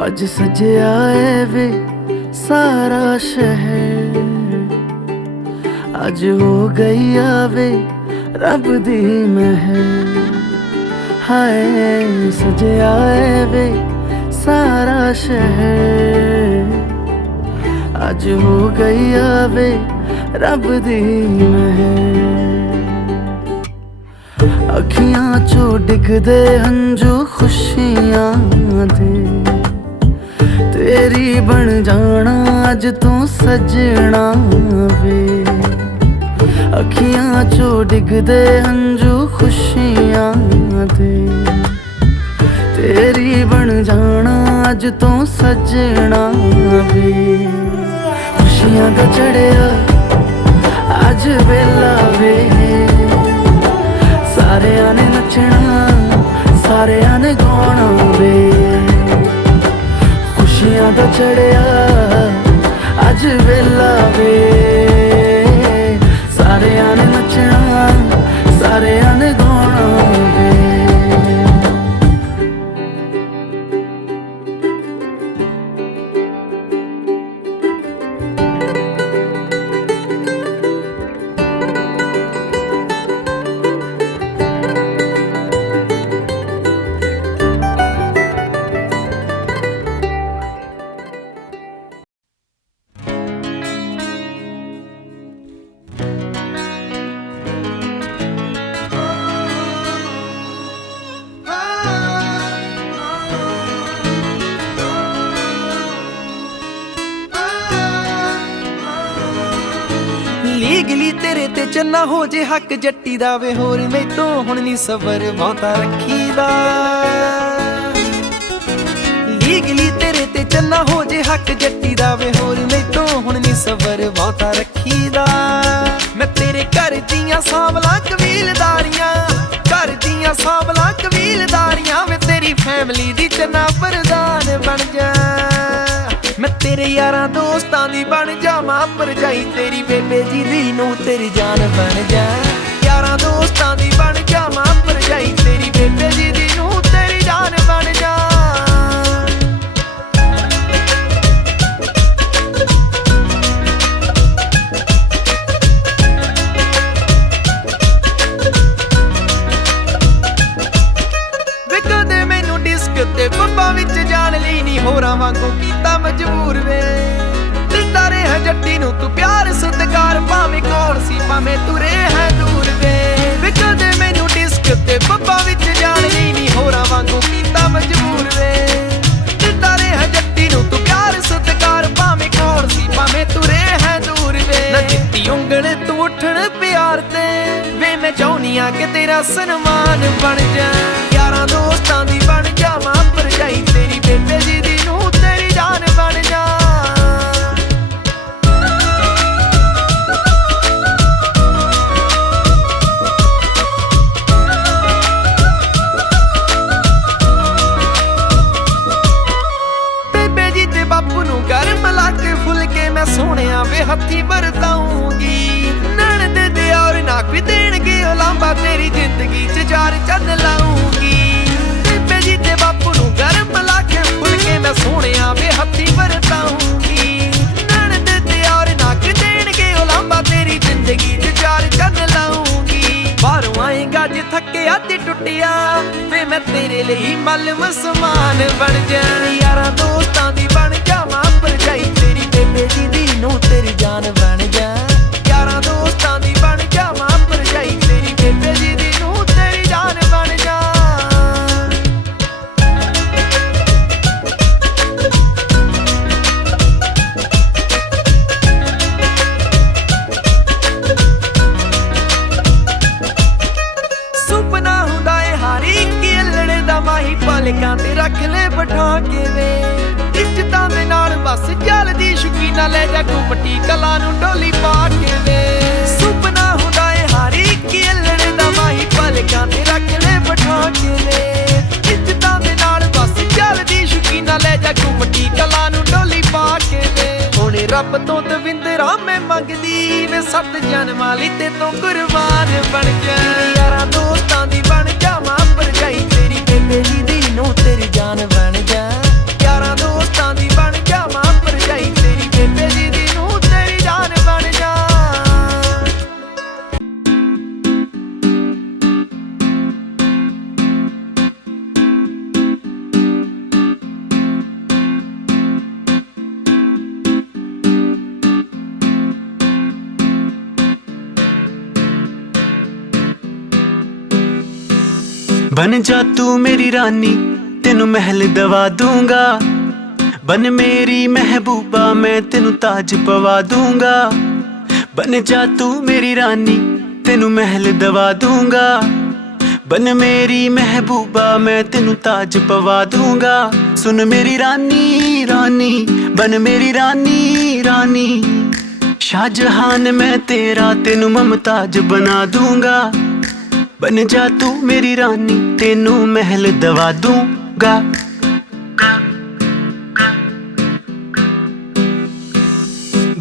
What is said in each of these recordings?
अज सजया है वे सारा शहर, अज हो गई आवे रब दी महर। हाय सजया है वे सारा शहर, अज हो गई आवे रब दी महर। अखियां चो डिगदे हंजू खुशियां दे, तेरी बन जाना अज तू सजना वे। अखियां चो डिगदे हंजू खुशियां दे, तेरी बन जाना अज तू सजना वे। खुशियां दा चढ़िया अज वेला वे, सारेयां ने नचना सारेयां ने गाना वे। खुशियां दा चढ़िया अज वेला वे, सारेयां ने नचना सारेयां ने गाना वे। लीगली तेरे ते चन्ना हो जे हक जट्टी दा वे, होर मैतों हुण नी सबर बहुता रखीदा। लीगली तेरे ते चन्ना हो जे हक जट्टी दा वे, होर मैतों हुण नी सबर बहुता रखीदा। मैं तेरे घर दियां सांभला कबीलदारियां, घर दियां सांभला कबीलदारियां, वे तेरी फैमिली दी चन्ना प्रधान बन जा। मैं तेरे यारां दोस्तां दी बन जावां भरजाई, तेरी बेबे जी दी नूं तेरी जान बन जा। यारां दोस्तां दी बन जावां भरजाई, तेरी बेबे जी दी नूं तेरी जान बन जा। ਤੇ ਬੱਬਾਂ ਵਿੱਚ ਜਾਣ ਲਈ ਨੀ ਹੋਰਾਂ ਵਾਂਗੂ ਕੀਤਾ ਮਜਬੂਰ ਵੇ ਦਿੰਦਾ ਰਿਹਾ ਜੱਟੀ ਨੂੰ ਤੂੰ ਪਿਆਰ ਸਤਿਕਾਰ ਭਾਵੇਂ ਕੋਲ ਸੀ ਭਾਵੇਂ ਤੁਰੇ ਹੈ ਦੂਰ ਵੇ ਕਦੇ ਮੈਨੂੰ ਡਿਸਕ ਤੇ ਬੱਬਾਂ ਵਿੱਚ ਜਾਣ ਲਈ ਨੀ ਹੋਰਾਂ ਵਾਂਗੂ ਕੀਤਾ ਮਜਬੂਰ ਵੇ ਦਿੰਦਾ ਰਿਹਾ ਜੱਟੀ ਨੂੰ ਤੂੰ ਪਿਆਰ ਸਤਿਕਾਰ ਭਾਵੇਂ ਕੋਲ ਸੀ ਭਾਵੇਂ ਤੁਰੇ ਹੈ ਦੂਰ ਵੇ ਨਾ ਦਿੱਤੀ ਉਂਗਲ ਤੂੰ ਉੱਠਣ ਪਿਆਰ ਤੇ ਵੇ ਮੈਂ ਚਾਹੁੰਨੀ ਆ ਕਿ ਤੇਰਾ ਸਨਮਾਨ ਬਣ ਜਾ ਯਾਰਾਂ ਦੋਸਤਾਂ ਦੀ ਬਣ ਜਾਵਾਂ ਭਰਜਾਈ ਤੇਰੀ ਬੇਬੇ ਜੀ ਦੀ ਨੂੰ ਤੇਰੀ ਜਾਨ ਬਣ ਜਾ ਬੇਬੇ ਜੀ ਤੇ ਬਾਪੂ ਨੂੰ ਘਰ ਮਿਲਾ ਕੇ ਫੁੱਲ ਕੇ ਮੈਂ ਸੋਹਣਿਆ ਵੇ ਹੱਥੀ ਵਰਤਾਉਂਗੀ ਨਣ ਦੇ ਦਿਓਰ ਨਾ ਕੋਈ ਦੇਣਗੇ ਉਹ ਲਾਂਬਾ ਤੇਰੀ ਜ਼ਿੰਦਗੀ 'ਚ ਚਾਰ ਚੰਨ ਲਾਉਂਗੀ ਬੇਬੇ ਜੀ ਤੇ ਬਾਪੂ ਨੂੰ ਘਰ ਮਿਲਾ ਕੇ ਫੁੱਲ ਕੇ ਮੈਂ ਸੋਹਣਿਆ ਵੇ ਹੱਥੀ ਵਰਤਾਉਂਗੀ ਨਣ ਦੇ ਦਿਓਰ ਨਾ ਕੋਈ ਦੇਣਗੇ ਉਹ ਲਾਂਬਾ ਤੇਰੀ ਜ਼ਿੰਦਗੀ 'ਚ ਚਾਰ ਚੰਨ ਲਾਉਂਗੀ ਬਾਹਰੋਂ ਆਏਗਾ ਜੇ ਥੱਕਿਆ ਤੇ ਟੁੱਟਿਆ ਵੇ ਮੈਂ ਤੇਰੇ ਲਈ ਮਲਮ ਸਮਾਨ ਬਣ ਜਾ ਯਾਰਾਂ ਦੋਸਤਾਂ ਦੀ ਬਣ ਜਾਵਾਂ ਭਰਜਾਈ ਤੇਰੀ ਬੇਬੇ ਜੀ ਦੀ ਨੂੰ ਤੇਰੀ ਜਾਨ ਬਣ ਜਾ ਯਾਰਾਂ ਦੋਸਤਾਂ ਦੀ ਬਣ ਜਾਵਾਂ ਭਰਜਾਈ ਤੇਰੀ ਬੇਬੇ ਜੀ ਦੀ ਨੂੰ ਤੇਰੀ ਜਾਨ ਬਣ ਜਾ ਸੁਪਨਾ ਹੁੰਦਾ ਏ ਹਾਰੀ ਕੀ ਅਲੜੇ ਦਾ ਮਾਹੀ ਪਲਕਾਂ ਤੇ ਰੱਖ ਲੈ ਬਿਠਾ ਕੇ ਵੇ ਇੱਜ਼ਤਾਂ ਦੇ ਨਾਲ ਬਸ ਚੱਲਦੀ ਸ਼ੁਕੀਨਾ ਲੈ ਜਾ ਗੁੰਮਟੀ ਕਲਾ ਨੂੰ ਡੋਲੀ ਪਾ ਕੇ ਵੇ ਸੁਪਨਾ ਹੁੰਦਾ ਏ ਹਾਰੀ ਕੀ ਅਲੜੇ ਦਾ ਮਾਹੀ ਪਲਕਾਂ ਤੇ ਰੱਖ ਲੈ ਬਿਠਾ ਕੇ ਵੇ ਇੱਜ਼ਤਾਂ ਦੇ ਨਾਲ ਬਸ ਚੱਲਦੀ ਸ਼ੁਕੀਨਾ ਲੈ ਜਾ ਗੁੰਮਟੀ ਕਲਾ ਨੂੰ ਡੋਲੀ ਪਾ ਕੇ ਵੇ ਹੁਣੇ ਰੱਬ ਤੋਂ ਦਵਿੰਦਰਾ ਮੈਂ ਮੰਗਦੀ ਵੇ 7 ਜਨਮਾਂ ਲਈ ਤੇ ਤੂੰ ਕੁਰਬਾਨ ਬਣ ਜਾ ਯਾਰਾਂ ਦੋਸਤਾਂ ਦੀ ਬਣ ਜਾਵਾਂ ਭਰਜਾਈ ਤੇਰੀ ਬੇਬੇ ਜੀ ਦੀ ਨੂੰ ਤੇਰੀ ਜਾਨ ਬਣ ਜਾ ਯਾਰਾਂ ਦੋਸਤਾਂ ਦੀ ਬਣ ਜਾਵਾਂ ਭਰਜਾਈ ਤੇਰੀ ਬੇਬੇ ਜੀ ਦੀ ਨੂੰ ਤੇਰੀ ਜਾਨ ਬਣ ਜਾ बन जा तू मेरी रानी तेनू महल दवा दूंगा बन मेरी महबूबा मैं तेनू ताज पवा दूंगा बन जा तू मेरी रानी तेनू महल दवा दूंगा बन मेरी महबूबा मैं तेनू ताज पवा दूंगा सुन मेरी रानी रानी बन मेरी रानी रानी शाहजहान मैं तेरा तेनू मुमताज बना दूंगा बन जा तू मेरी रानी तेनू महल दवा दूंगा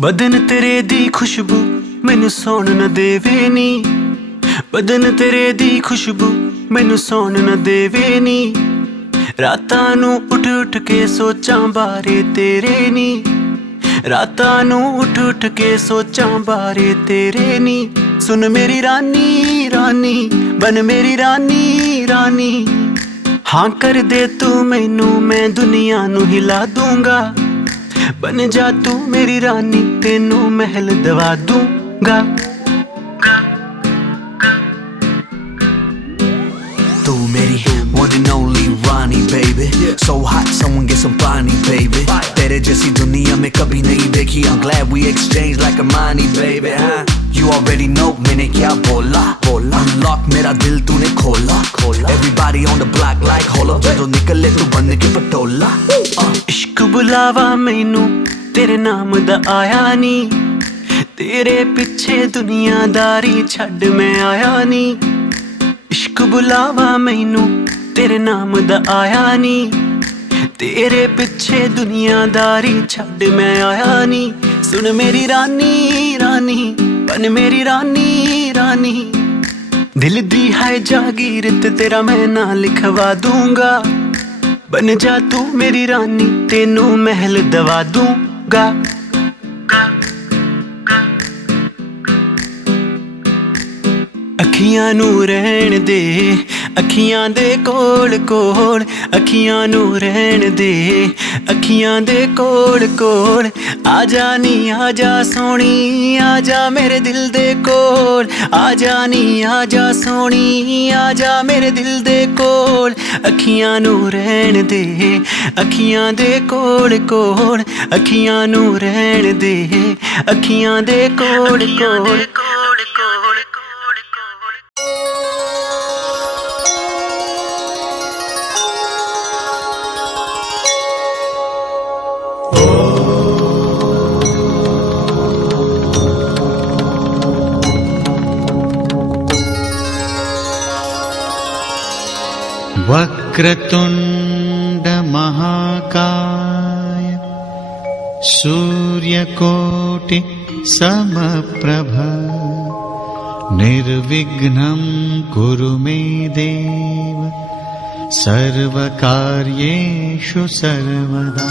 बदन तेरे दी खुशबू मैनू सौण न देवे नी बदन तेरे दी खुशबू मैनू सौण न देवे नी रातां नू उठ उठ के सोचां बारे तेरे नी रातां नू उठ उठ के सोचां बारे तेरे नी सुन मेरी रानी रानी बन मेरी रानी रानी हाँ कर दे तू मैनू मैं दुनिया नू हिला दूंगा बन जा तू मेरी रानी तेनू महल दवा दूंगा तू मेरी one and only Rani baby so hot someone get some पानी baby तेरे जैसी दुनिया में कभी नहीं देखी I'm glad we exchange like a money baby हाँ You already know मैंने क्या बोला Unlock मेरा दिल तूने खोला Everybody on the block like hold up ਜਦੋਂ ਨਿਕਲੇ ਤੂੰ ਬਣ ਕੇ ਪਟੋਲਾ इश्क बुलावा मैनू तेरे नाम दा आया नी तेरे पिछे दुनियादारी छड़ मैं आया नी इश्क बुलावा मैनू तेरे नाम दा आया नी तेरे पिछे दुनियादारी छड़ मैं आया नी सुन मेरी रानी रानी बन मेरी रानी रानी दिल दी है जागीर ते तेरा मैं ना लिखवा दूंगा बन जा तू मेरी रानी तेनू महल दवा दूंगा अखियां नू रहन दे अखियां दे कोल कोल अखियां नू रहन दे, अखियां दे कोल कोल आजा नी आजा सोनी, आजा मेरे दिल दे कोल, आजा नी आजा सोनी, आजा मेरे दिल दे कोल, अखियां नू रहन दे, अखियां दे कोल कोल अखियां नू रहन दे, अखियां दे कोल कोल कोल कोल कोल कोल। वक्रतुण्ड महाकाय सूर्यकोटि समप्रभ निर्विघ्नं कुरु मे देव सर्वकार्येषु सर्वदा।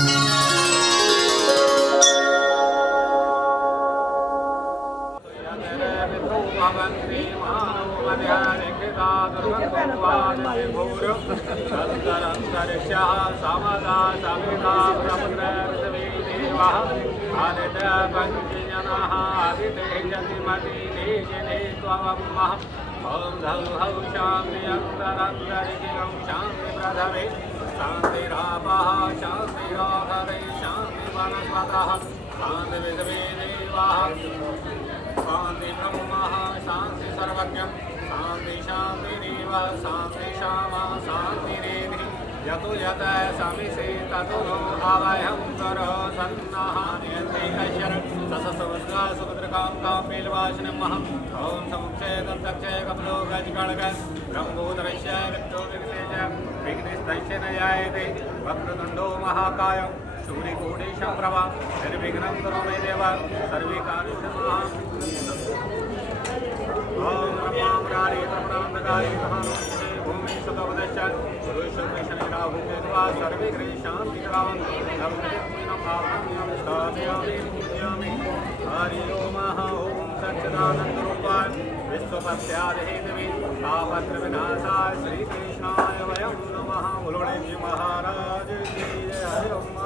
ओम धौ हौ शांति अंतरंतरिक्षं शांति प्रधवे शांति रापः शांति राधवे शांति वनस्पतः शांति विश्वे देवाः शांति ब्रह्मः शांति सर्वज्ञं शांति शांतिरेव शांति क्षमा शांतिरेधि यतो यत समिषे ततो नो अवयं करो सन्नः नियन्ते ऐश्वर सससवस्वा सुभद्रकां कामेलवासनमहं ओम समुक्षय दत्तक्षय कपलो गजकणक ब्रह्मोदरस्य विष्णु विघ्नेश विघ्नेस्तस्य न जायते वक्रतुण्डो महाकाय सूर्यकोटिशं प्रभा निर्विघ्नं कुरु मे देव सर्वे कार्येषु ओम ब्रह्मावरारे ब्रह्मानंदकारे महानंदे भूमि सुतवदश्च पुरुषोत्तम राहु केतुवा सर्वे ग्रहे शांति करावन् नमः भावनाम्यं स्थापयामि पूजयामि हरि ओम ओम सच्चिदानंद रूपाय विश्वपत्यादिहेतवे तापत्र विनाशाय श्री कृष्णाय वयं नमः। बोलो गणेश महाराज की जय। हरि ओम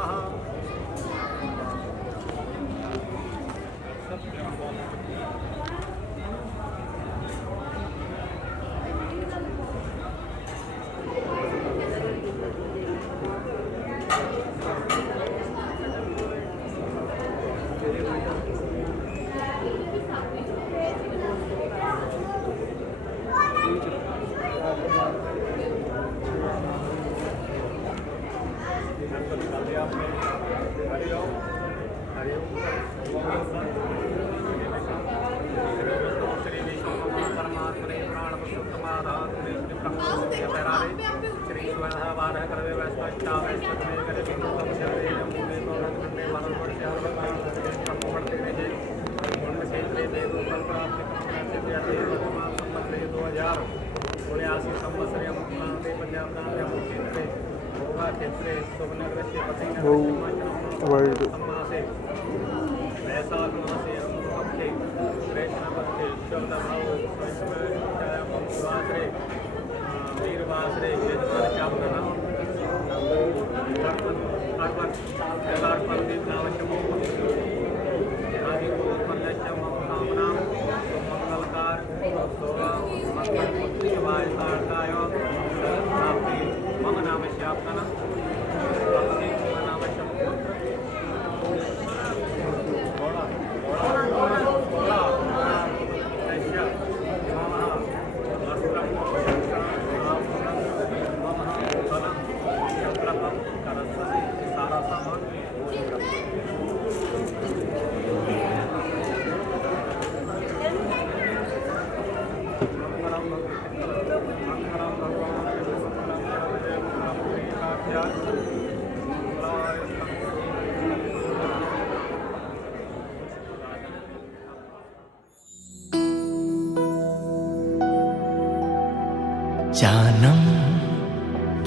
जानम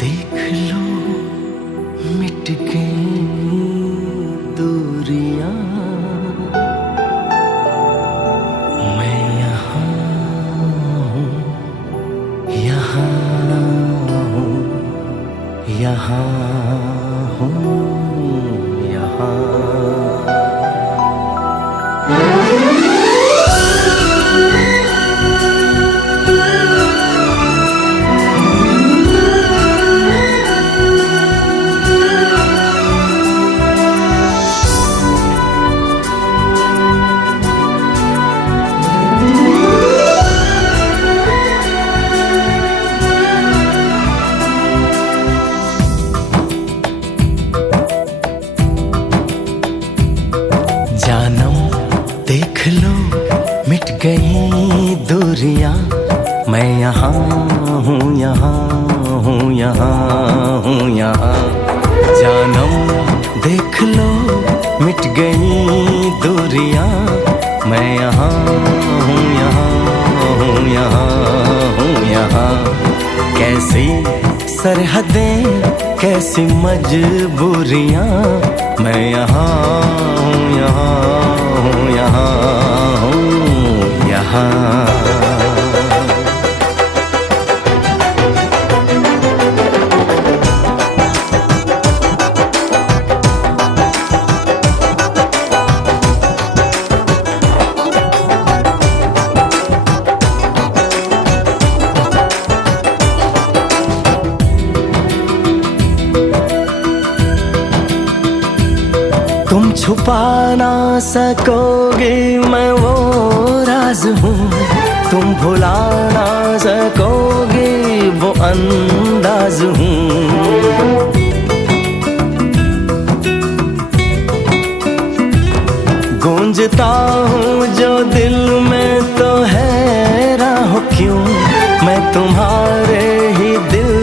देख लो मिट गई दूरियां, मैं यहाँ हूँ यहाँ यहाँ हूँ यहाँ। जानम देख लो मिट गई दूरियां, मैं यहाँ हूँ यहाँ हूँ यहाँ हूँ यहाँ। जानम देख लो मिट गई दूरियां, मैं यहाँ हूँ यहाँ हूँ यहाँ हूँ यहाँ। कैसी सरहदें कैसी मजबूरियां, मैं यहाँ हूँ यहाँ हूँ यहाँ हूँ यहाँ। तुम छुपा ना सकोगे मैं वो राज हूँ, तुम भुला ना सकोगे वो अंदाज हूँ। गूंजता हूँ जो दिल में तो हैरान हो क्यों, मैं तुम्हारे ही दिल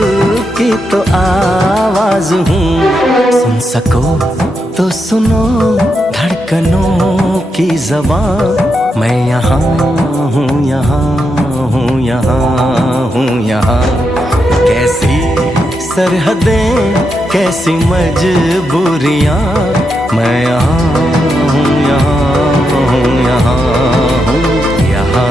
की तो आवाज हूँ। सुन सको तो सुनो धड़कनों की ज़बान, मैं यहाँ हूँ यहाँ हूँ यहाँ हूँ यहाँ। कैसी सरहदें कैसी मजबूरियाँ, मैं यहाँ हूँ यहाँ हूँ यहाँ हूँ यहाँ।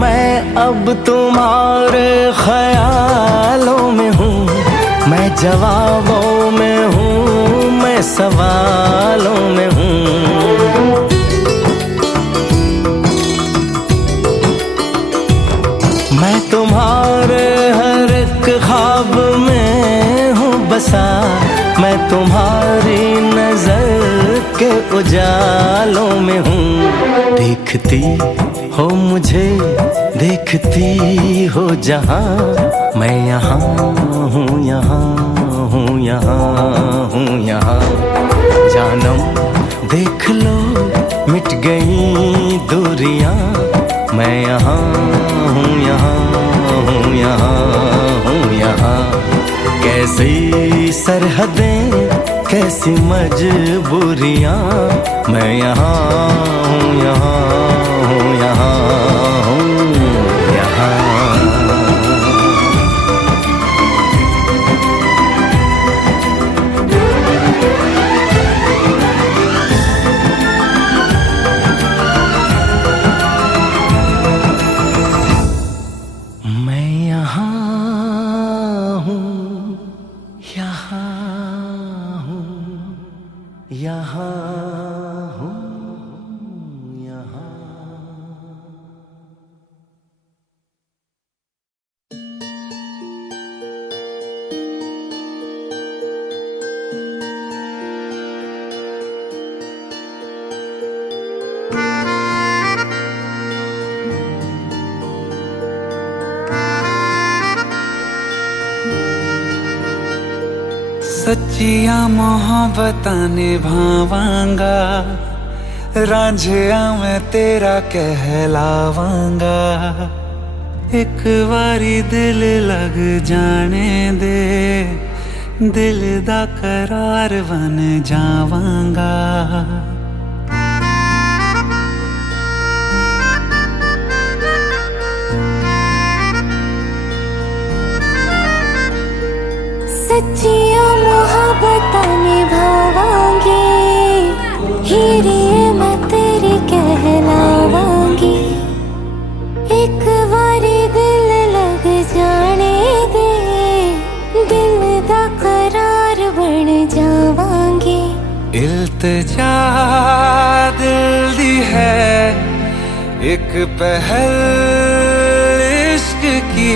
मैं अब तुम्हारे ख्यालों में हूँ, मैं जवाबों में हूँ, मैं सवालों में हूँ। मैं तुम्हारे हर एक ख्वाब में हूँ बसा, मैं तुम्हारी नजर के उजालों में हूँ। देखती हो मुझे देखती हो जहाँ, मैं यहाँ हूँ यहाँ हूँ यहाँ हूँ यहाँ। जानम देख लो मिट गई दूरियां, मैं यहाँ हूँ यहाँ हूँ यहाँ हूँ यहाँ। कैसी सरहदें कैसी मजबूरियां, मैं यहाँ हूँ यहाँ हूँ यहाँ हूँ यहाँ। सच्चिया मोहब्बतां निभावांगा, रांझिया मैं तेरा कहलावांगा। एक बारी दिल लग जाने दे, दिल दा करार बन जावांगा। सच्चिया मोहब्बत निभावांगी, हीरे मैं तेरी कहलावांगी। एक बारी दिल लग जाने दे, दिल दा करार बन जावांगी। इल्तिजा दिल दी है एक पहल इश्क की,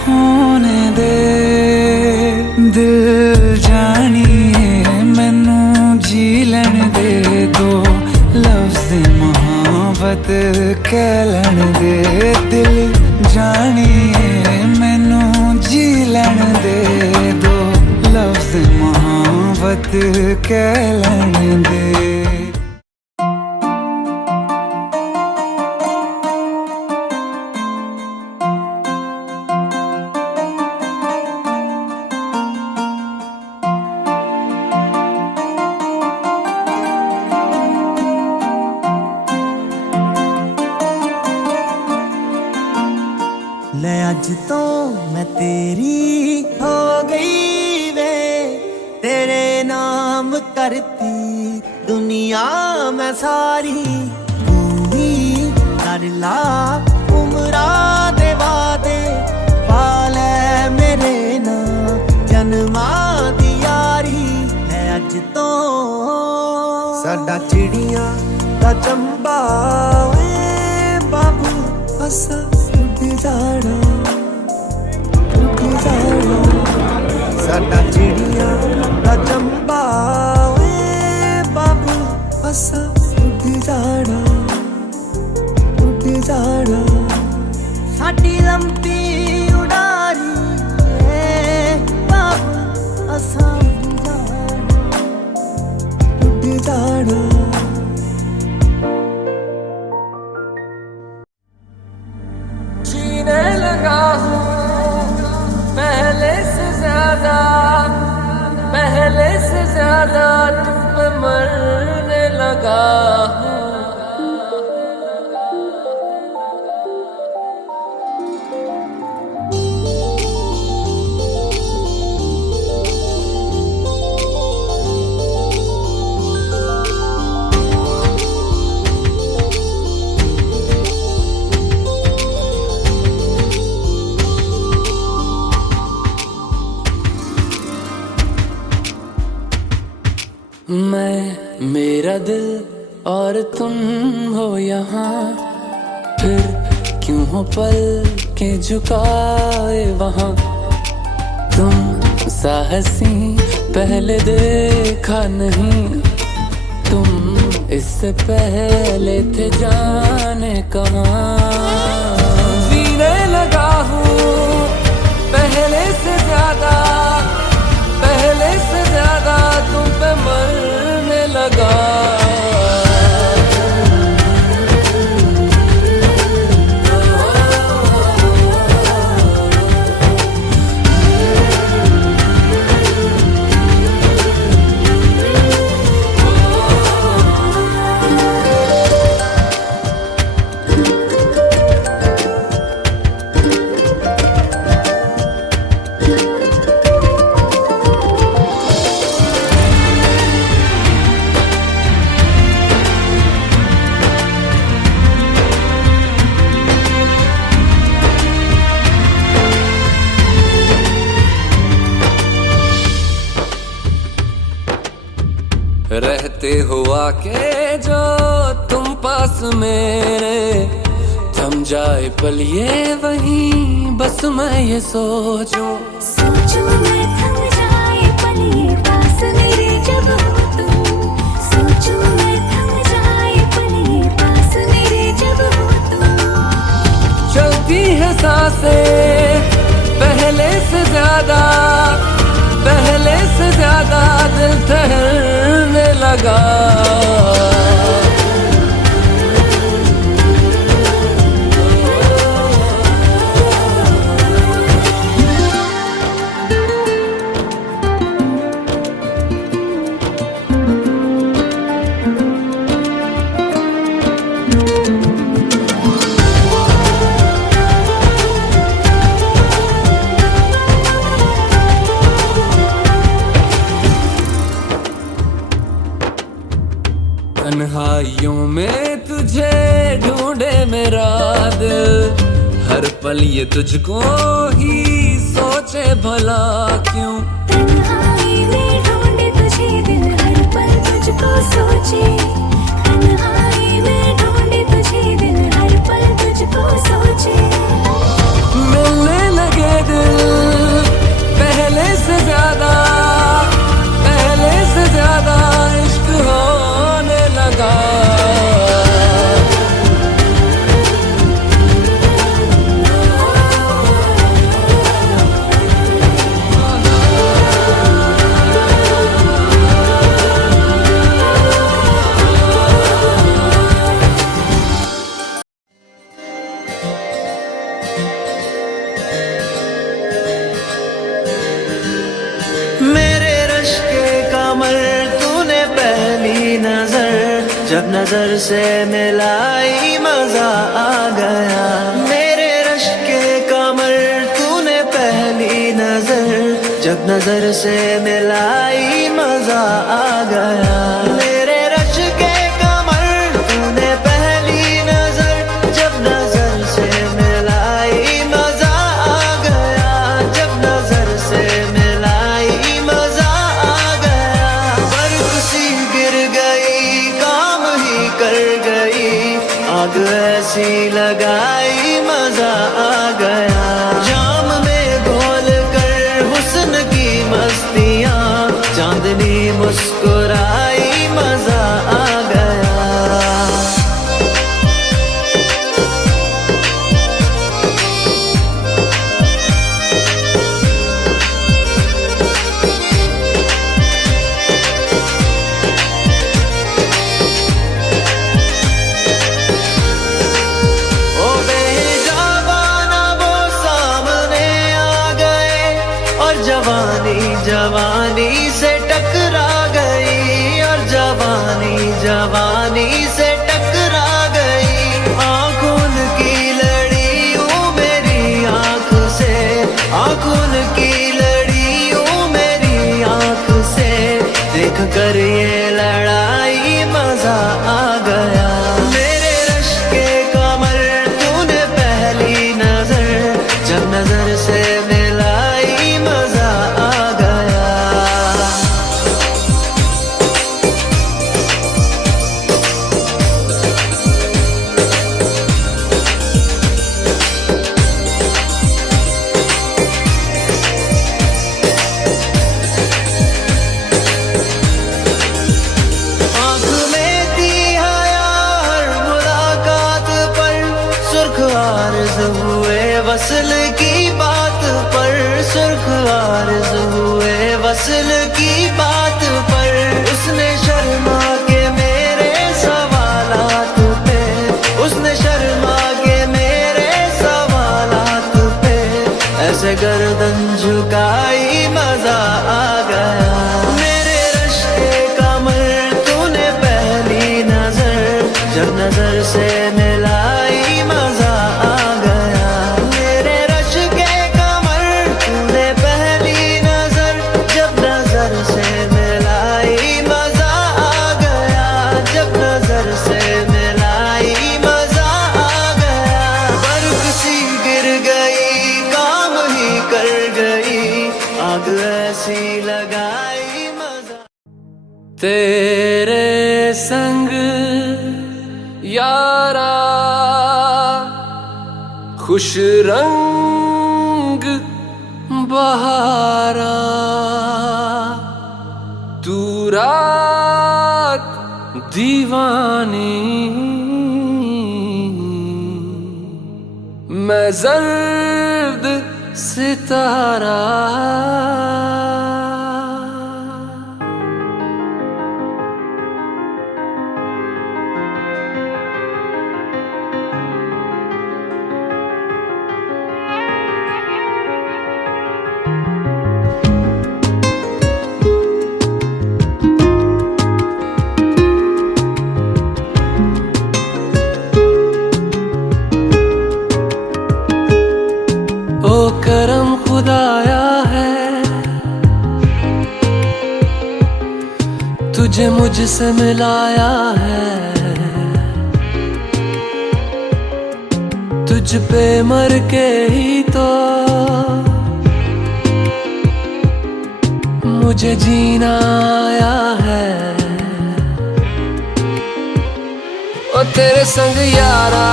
होने दे दिल जानिए मैनू जी लैन दे। दो लफ्ज़ मोहब्बत कह लैन दे, दिल जानिए मैनू जी लैन दे। दो लफ्ज़ मोहब्बत कह लैन दे। ले अज तो मैं तेरी हो गई वे, तेरे नाम करती दुनिया मैं सारी। पूरी कर ला उमरा दे वादे, पाले मेरे ना जन्मा दी यारी। ले अज तो साडा चिड़िया दा चंबा वे बाबू असा जाना साडा चिड़िया दा चंबा वे बाबू असा उड़ जाना, उड़ जाना। साडी लंबी उड़ारी बाबू असा उड़ जाना, उड़ जाना। जीने लगा हूँ पहले से ज्यादा, पहले से ज्यादा तुम पे मरने लगा हूँ। मैं मेरा दिल और तुम हो यहाँ, फिर क्यों हो पल के झुकाए वहाँ। तुम साहसी पहले देखा नहीं, तुम इससे पहले थे जाने कहाँ। जीने लगा हूँ पहले से ज्यादा, पहले से ज्यादा तुम पे मरने लगा। रहते हुआ के जो तुम पास मेरे, थम जाए पल ये वहीं बस मैं ये सोचूं। सोचूं मैं थम जाए पल ये पास मेरे जब हो तुम। सोचूं मैं थम जाए पल ये पास मेरे जब हो तुम। चलती है सांसें पहले से ज्यादा, पहले से ज्यादा दिल ठहरने लगा। तन्हाइयों में तुझे ढूंढे मेरा दिल, हर पल ये तुझको ही सोचे भला क्यों। तन्हाई में ढूंढे तुझे दिल, हर पल तुझको सोचे। तन्हाई में ढूंढे तुझे दिल, हर पल तुझको सोचे। मिलने लगे दिल पहले से ज्यादा, पहले से ज्यादा इश्क होने लगा। मेरे रश के कमर तूने पहली नजर जब नजर से मिलाई मजा आ गया। मेरे रश के कमर तूने पहली नजर जब नजर से मिलाई मजा आ गया। मेरे रश के कमर तूने पहली नजर जब नजर से मिलाई मजा आ गया। जब नजर से मिलाई मजा आ गया। बर्फ सी गिर गई काम ही कर गई, आग ऐसी लगाई मजा आ गया। जाम में घोल कर हुस्न की मस्तियाँ, चांदनी मुस्कुराई मजा आ गया। ओ बेजाबाना वो सामने आ गए और जवानी जवानी से टकरा गई। और जवानी जवानी से टकरा गई। आंखों की लड़ी यूं मेरी आंख से, आंखों की लड़ी यूं मेरी आंख से, देख कर ये लड़ाई मजा आ गया। मेरे रश के कमर तूने पहली नजर जब नजर से मिलाई मजा आ गया। आँख में थी हया हर मुलाकात पर, सुर्ख आर्ज़ हुए वसल की बात पर। सुर्ख आर्ज़ हुए वसल की बात पर। उसने शर्मा के मेरे सवालात पे, उसने शर्मा के मेरे सवालात पे, ऐसे गर्दन झुकाई मजा आ गया। मेरे रश के कमर तूने पहली नजर जब नजर से मिलाई मजा आ गया। मेरे रश के कमर तूने पहली नजर जब नजर से मिलाई मजा आ गया। जब नजर से मिलाई मजा आ गया। बर्फ सी गिर गई काम ही कर गई, आग ऐसी लगाई मजा। तेरे संग यारा खुश रंग बहारा, तू रात दीवानी, मैं जर्द सितारा। तुझे मुझसे मिलाया है, तुझ पे मर के ही तो मुझे जीना आया है। ओ तेरे संग यारा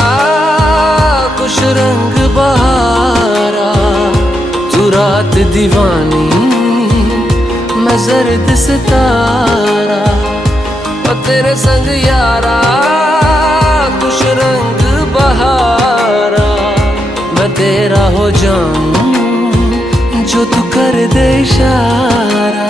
खुश रंग बहारा, तू रात दीवानी मैं जर्द सितारा। ओ तेरे संग यारा खुश रंग बहारा, मैं तेरा हो जाऊं जो तू कर दे इशारा।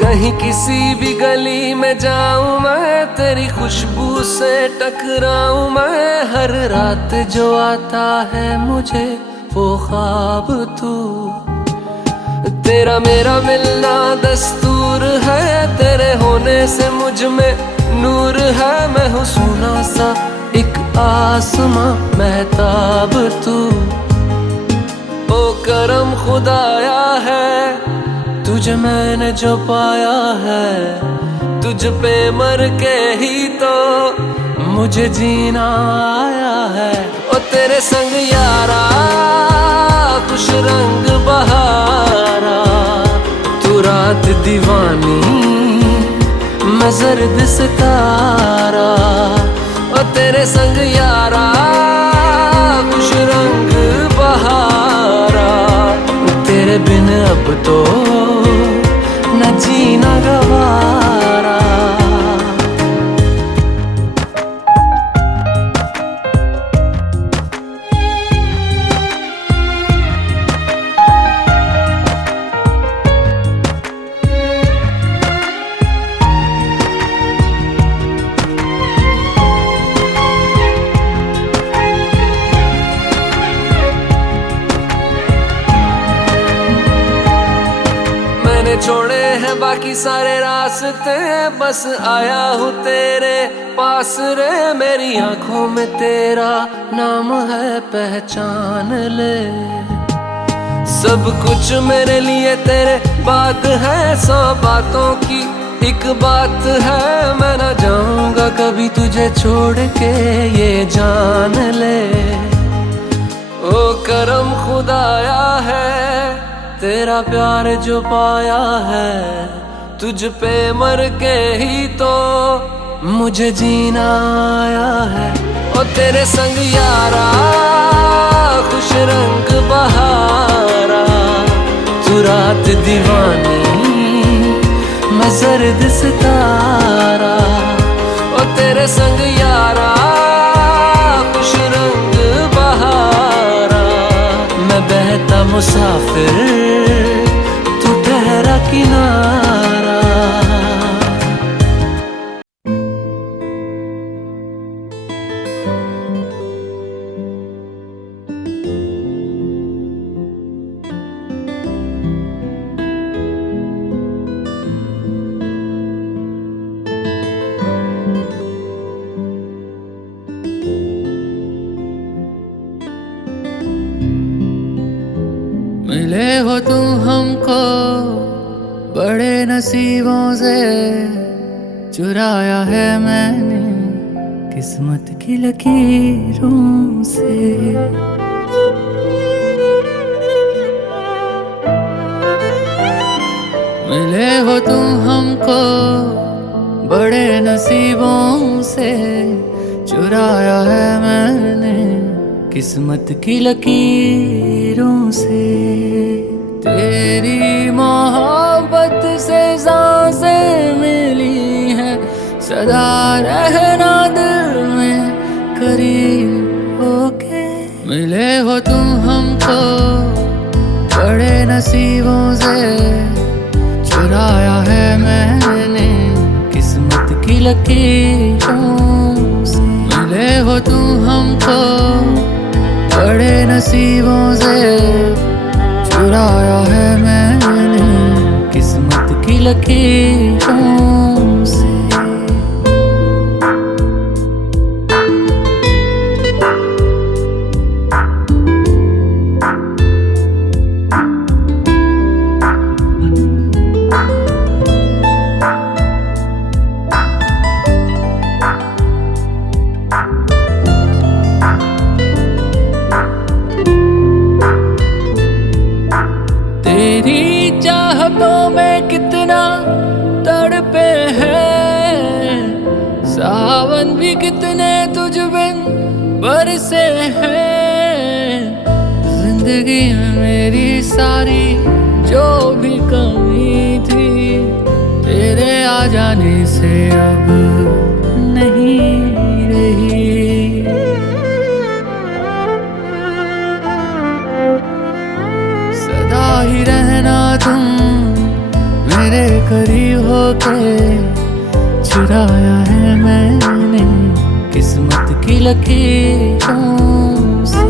कहीं किसी भी गली में जाऊं मैं, तेरी खुशबू से टकराऊं मैं। हर रात जो आता है मुझे वो ख्वाब तू, तेरा मेरा मिलना दस्तूर है। तेरे होने से मुझ में नूर है, मैं हूँ सोना सा एक आसमां महताब तू। ओ करम खुदाया है तुझे मैंने जो पाया है, तुझ पे मर के ही तो मुझे जीना आया है। ओ तेरे संग यारा खुश रंग बहारा, तू रात दीवानी मैं जर्द सितारा। ओ तेरे संग यारा खुश रंग बहारा, तेरे बिन अब तो न जीना गवारा। छोड़े हैं बाकी सारे रास्ते, बस आया हूँ तेरे पास रे। मेरी आंखों में तेरा नाम है पहचान ले, सब कुछ मेरे लिए तेरे बात है। 100 बातों की एक बात है, मैं ना जाऊंगा कभी तुझे छोड़ के ये जान ले। ओ करम खुदाया है तेरा प्यार जो पाया है, तुझ पे मर के ही तो मुझे जीना आया है। ओ तेरे संग यारा खुश रंग बहारा, तू रात दीवानी मैं जर्द सितारा। ओ तेरे संग यारा खुश रंग बहारा, मैं बहता मुसाफिर तू ठहरा किनारा। मिले हो तुम हमको बड़े नसीबों से, चुराया है मैंने किस्मत की लकीरों से। मिले हो तुम हमको बड़े नसीबों से, चुराया है मैंने किस्मत की लकीरों से। तेरी मोहब्बत से सांसें मिली हैं, सदा रहना दिल में करीब होके। मिले हो तुम हमको बड़े नसीबों से, चुराया है मैंने किस्मत की लकीरों से। मिले मिले हो तुम हमको बड़े नसीबों से, चुराया है मैंने किस्मत की लकीरों से। तेरी चाहतों में कितना तड़पे हैं, सावन भी कितने तुझ बिन बरसे हैं। जिंदगी में मेरी सारी जो भी कमी थी, तेरे आ जाने से अब नहीं रही। सदा ही रहना तुम मेरे करीब होके, चुराया है मैंने किस्मत की लकीरों से।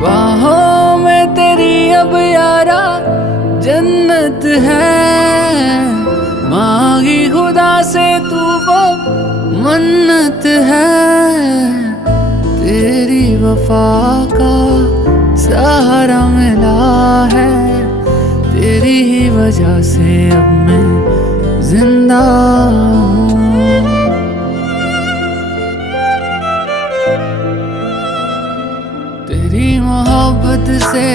बाहों में तेरी अब यारा जन्नत है, मांगी खुदा से तू वो मन्नत है। तेरी वफा का सहारा मिला है, तेरी ही वजह से अब मैं जिंदा हूँ। तेरी मोहब्बत से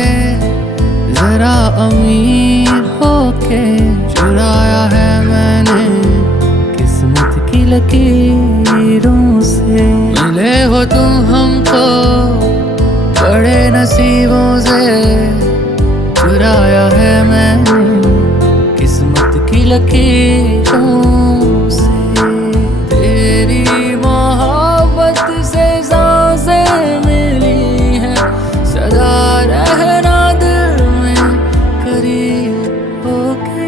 जरा अमीर होके, चुराया है मैंने किस्मत की लकीरों से। मिले हो तुम हमको बड़े नसीबों से, चुराया है मैंने किस्मत की लकीरों से। तेरी मोहब्बत से सांसें मिली हैं, सदा रहना दिल में करीब होके।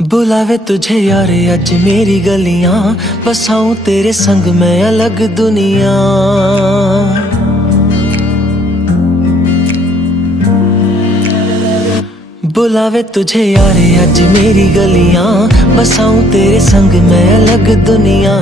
बुलावे तुझे यार अज मेरी गलियां, बसाऊं तेरे संग मैं अलग दुनिया। बुलावे तुझे यार अज मेरी गलियां, बसाऊं तेरे संग मैं अलग दुनिया।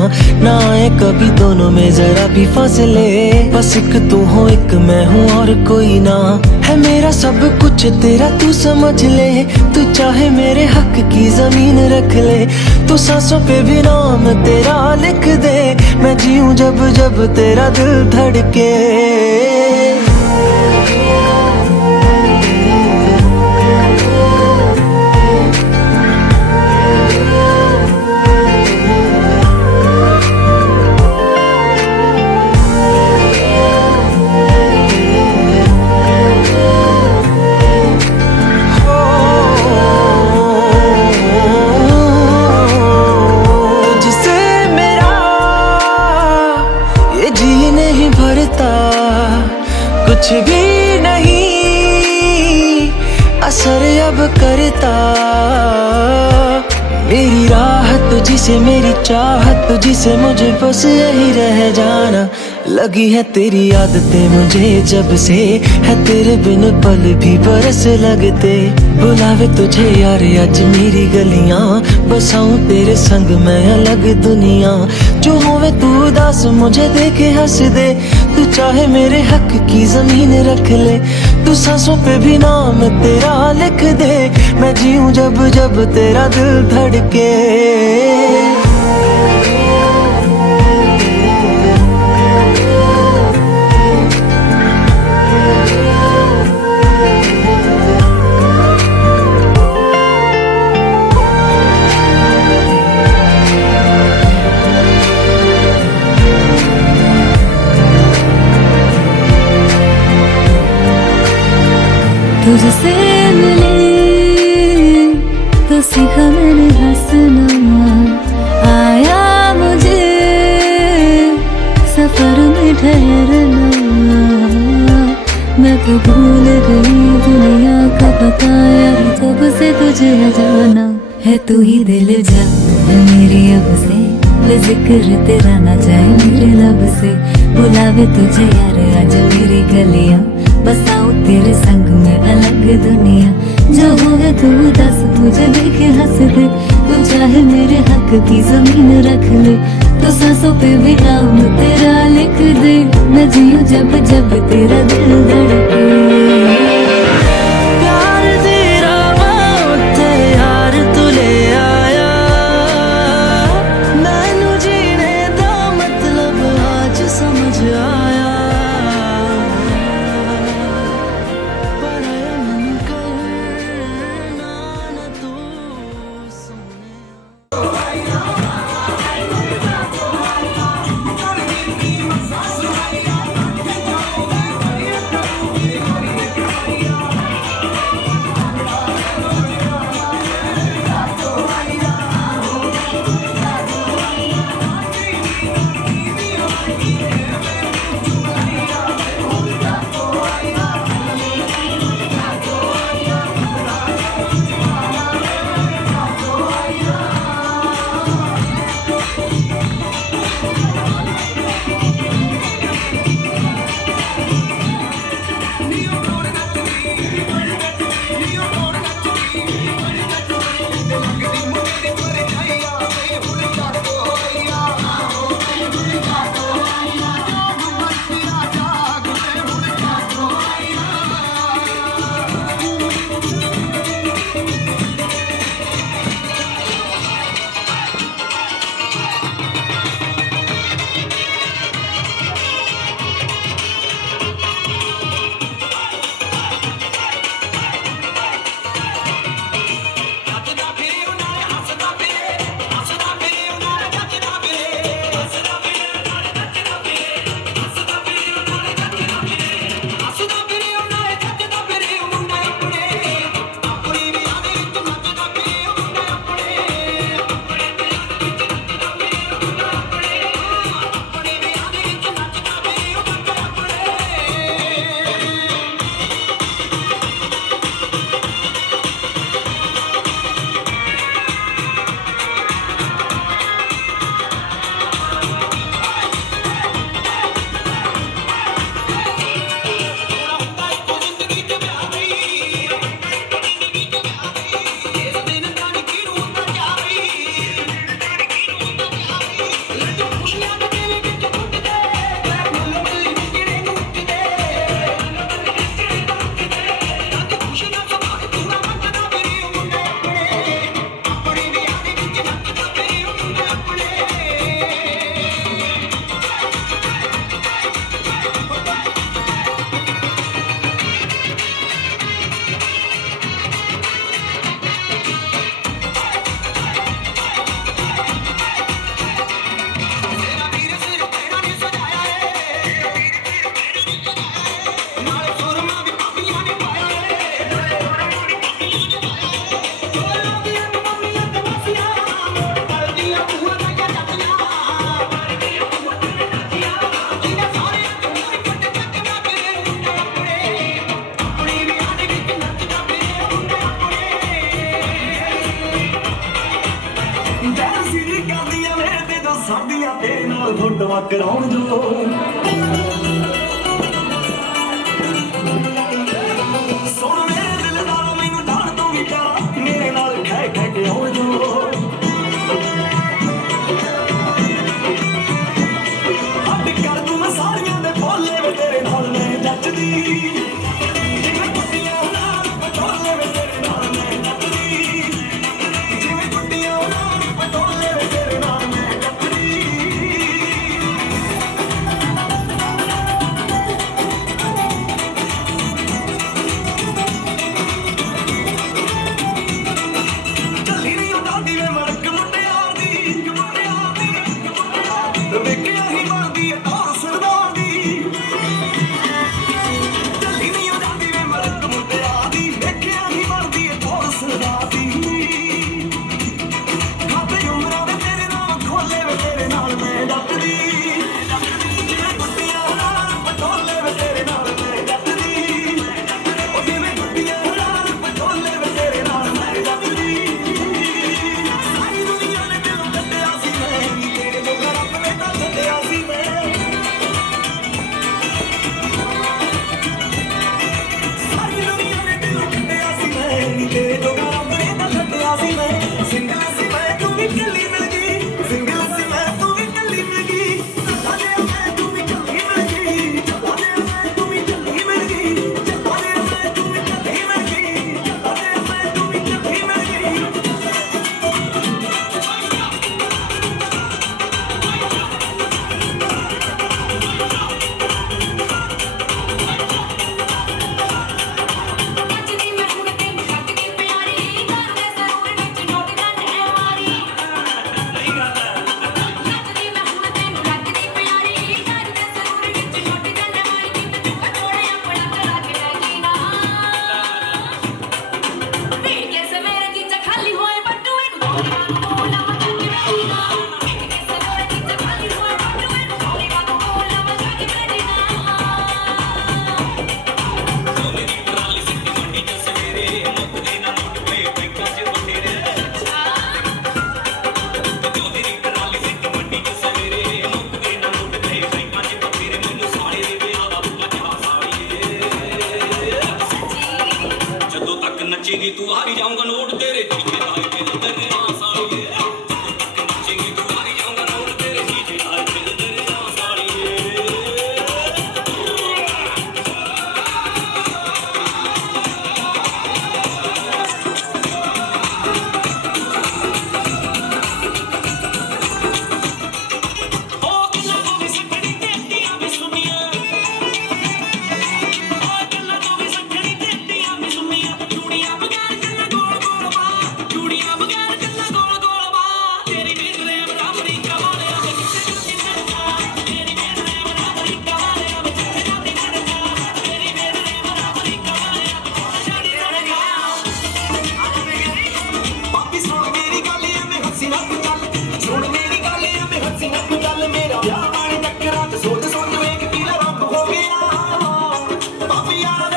ना आए कभी दोनों में जरा भी फासले, बस एक तू हो एक मैं हूँ और कोई ना। है मेरा सब कुछ तेरा तू समझ ले, तू चाहे मेरे हक की जमीन रख ले। तू सांसों पे भी नाम तेरा लिख दे, मैं जीऊं जब जब तेरा दिल धड़के। कुछ भी नहीं असर अब करता, मेरी राह तुझसे मेरी चाहत तुझसे, मुझे बस यही रह जाना। लगी है तेरी आदतें मुझे जब से, है तेरे बिन पल भी बरस लगते। बुलावे तुझे यार आज मेरी गलियां, बसाऊं तेरे संग मैं अलग दुनिया। जो होवे तू उदास मुझे देखे हंस दे, तू चाहे मेरे हक की जमीन रख ले। तू सांसों पे भी नाम तेरा लिख दे, मैं जीऊं जब जब तेरा दिल धड़के। तुझसे मिली तो सीखा मैंने हंसना, आया मुझे सफर में ठहरना। मैं तो भूल गई दुनिया का बताया, जब से तुझे जाना है तू ही दिल जा मेरी अब से, वे जिक्र तेरा ना जाए मेरे लब से। बुलावे तुझे यार आज मेरी गलियां, बसाऊं तेरे संग में अलग दुनिया। जो होगा तू दस, मुझे देखे हंस दे, तू चाहे मेरे हक की जमीन रख ले, तो सांसों पे भी नाम तेरा लिख दे। मैं जीऊं जब जब तेरा दिल धड़के। प्यार तेरा मौत यार तू ले आया, मैनू जीने दा मतलब आज समझ आया। पर मन करना न तू सुने। ਸਾਡੀਆਂ ਤੇਰੇ ਨਾਲ ਫੋਟੋਆਂ ਕਰਾਉਣ ਜੋ ਸੁਣ ਮੇਰੇ ਦਿਲ ਨਾਲ ਮੈਨੂੰ ਜਾਣ ਤੋਂ ਵੀ ਪਿਆਰਾ ਮੇਰੇ ਨਾਲ ਖਹਿ ਖਹਿ ਕੇ ਆਉਣ ਜੋ ਹੱਦ ਕਰ ਤੂੰ ਮੈਂ ਸਾਰੀਆਂ ਦੇ ਬੋਲੇ ਵੇ ਤੇਰੇ ਨਾਲ ਮੈਂ ਨੱਚਦੀ ਜਿਵੇਂ ਕੁੱਤੀਆਂ ਨਾਲ ਪਟੋਲੇ ਵੇ ਤੇਰੇ ਨਾਲ ਮੈਂ ਨੱਚਦੀ ਜਿਵੇਂ ਕੁੱਤੀਆਂ ਨਾਲ ਪਟੋਲੇ ਵੇ ਤੇਰੇ ਨਾਲ ਮੈਂ ਨੱਚਦੀ तेरे जो रब ने ता छड्डिया सी मैं सिंगल सी मैं तू भी कली मिल गई सिंगल सी मैं तू भी कली मिल गई चला दे मैं तू भी कली मिल गई चला दे मैं तू भी कली मिल गई चला दे मैं तू भी कली मिल गई चला दे मैं तू भी कली मिल गई नचेगी तू हारी जाऊंगा नोट तेरे जीजे लाए दिल तेरे आसाड़िए नचेगी तू हारी जाऊंगा नोट तेरे जीजे लाए दिल तेरे आसाड़िए ओ किला को भी सकड़ी तेतियां भी सुनिया ओ किला को भी सकड़ी तेतियां भी सुनिया चूड़ियां बगैर कन्ना गोल गोल बा चूड़ियां बगैर कन्ना गोल गोल बा तेरी मेरे बराबरी कवाले अब किसे करता तेरी मेरे बराबरी कवाले अब किसे जाती करता तेरी मेरे बराबरी कवाले अब जाती करता पापी सुन मेरी गल एवें हंसी ना तू चल सुन मेरी गल एवें हंसी ना तू चल मेरा प्यार वाले टक्करां च सोच सोच वेख पीला रंग हो गया पापी याद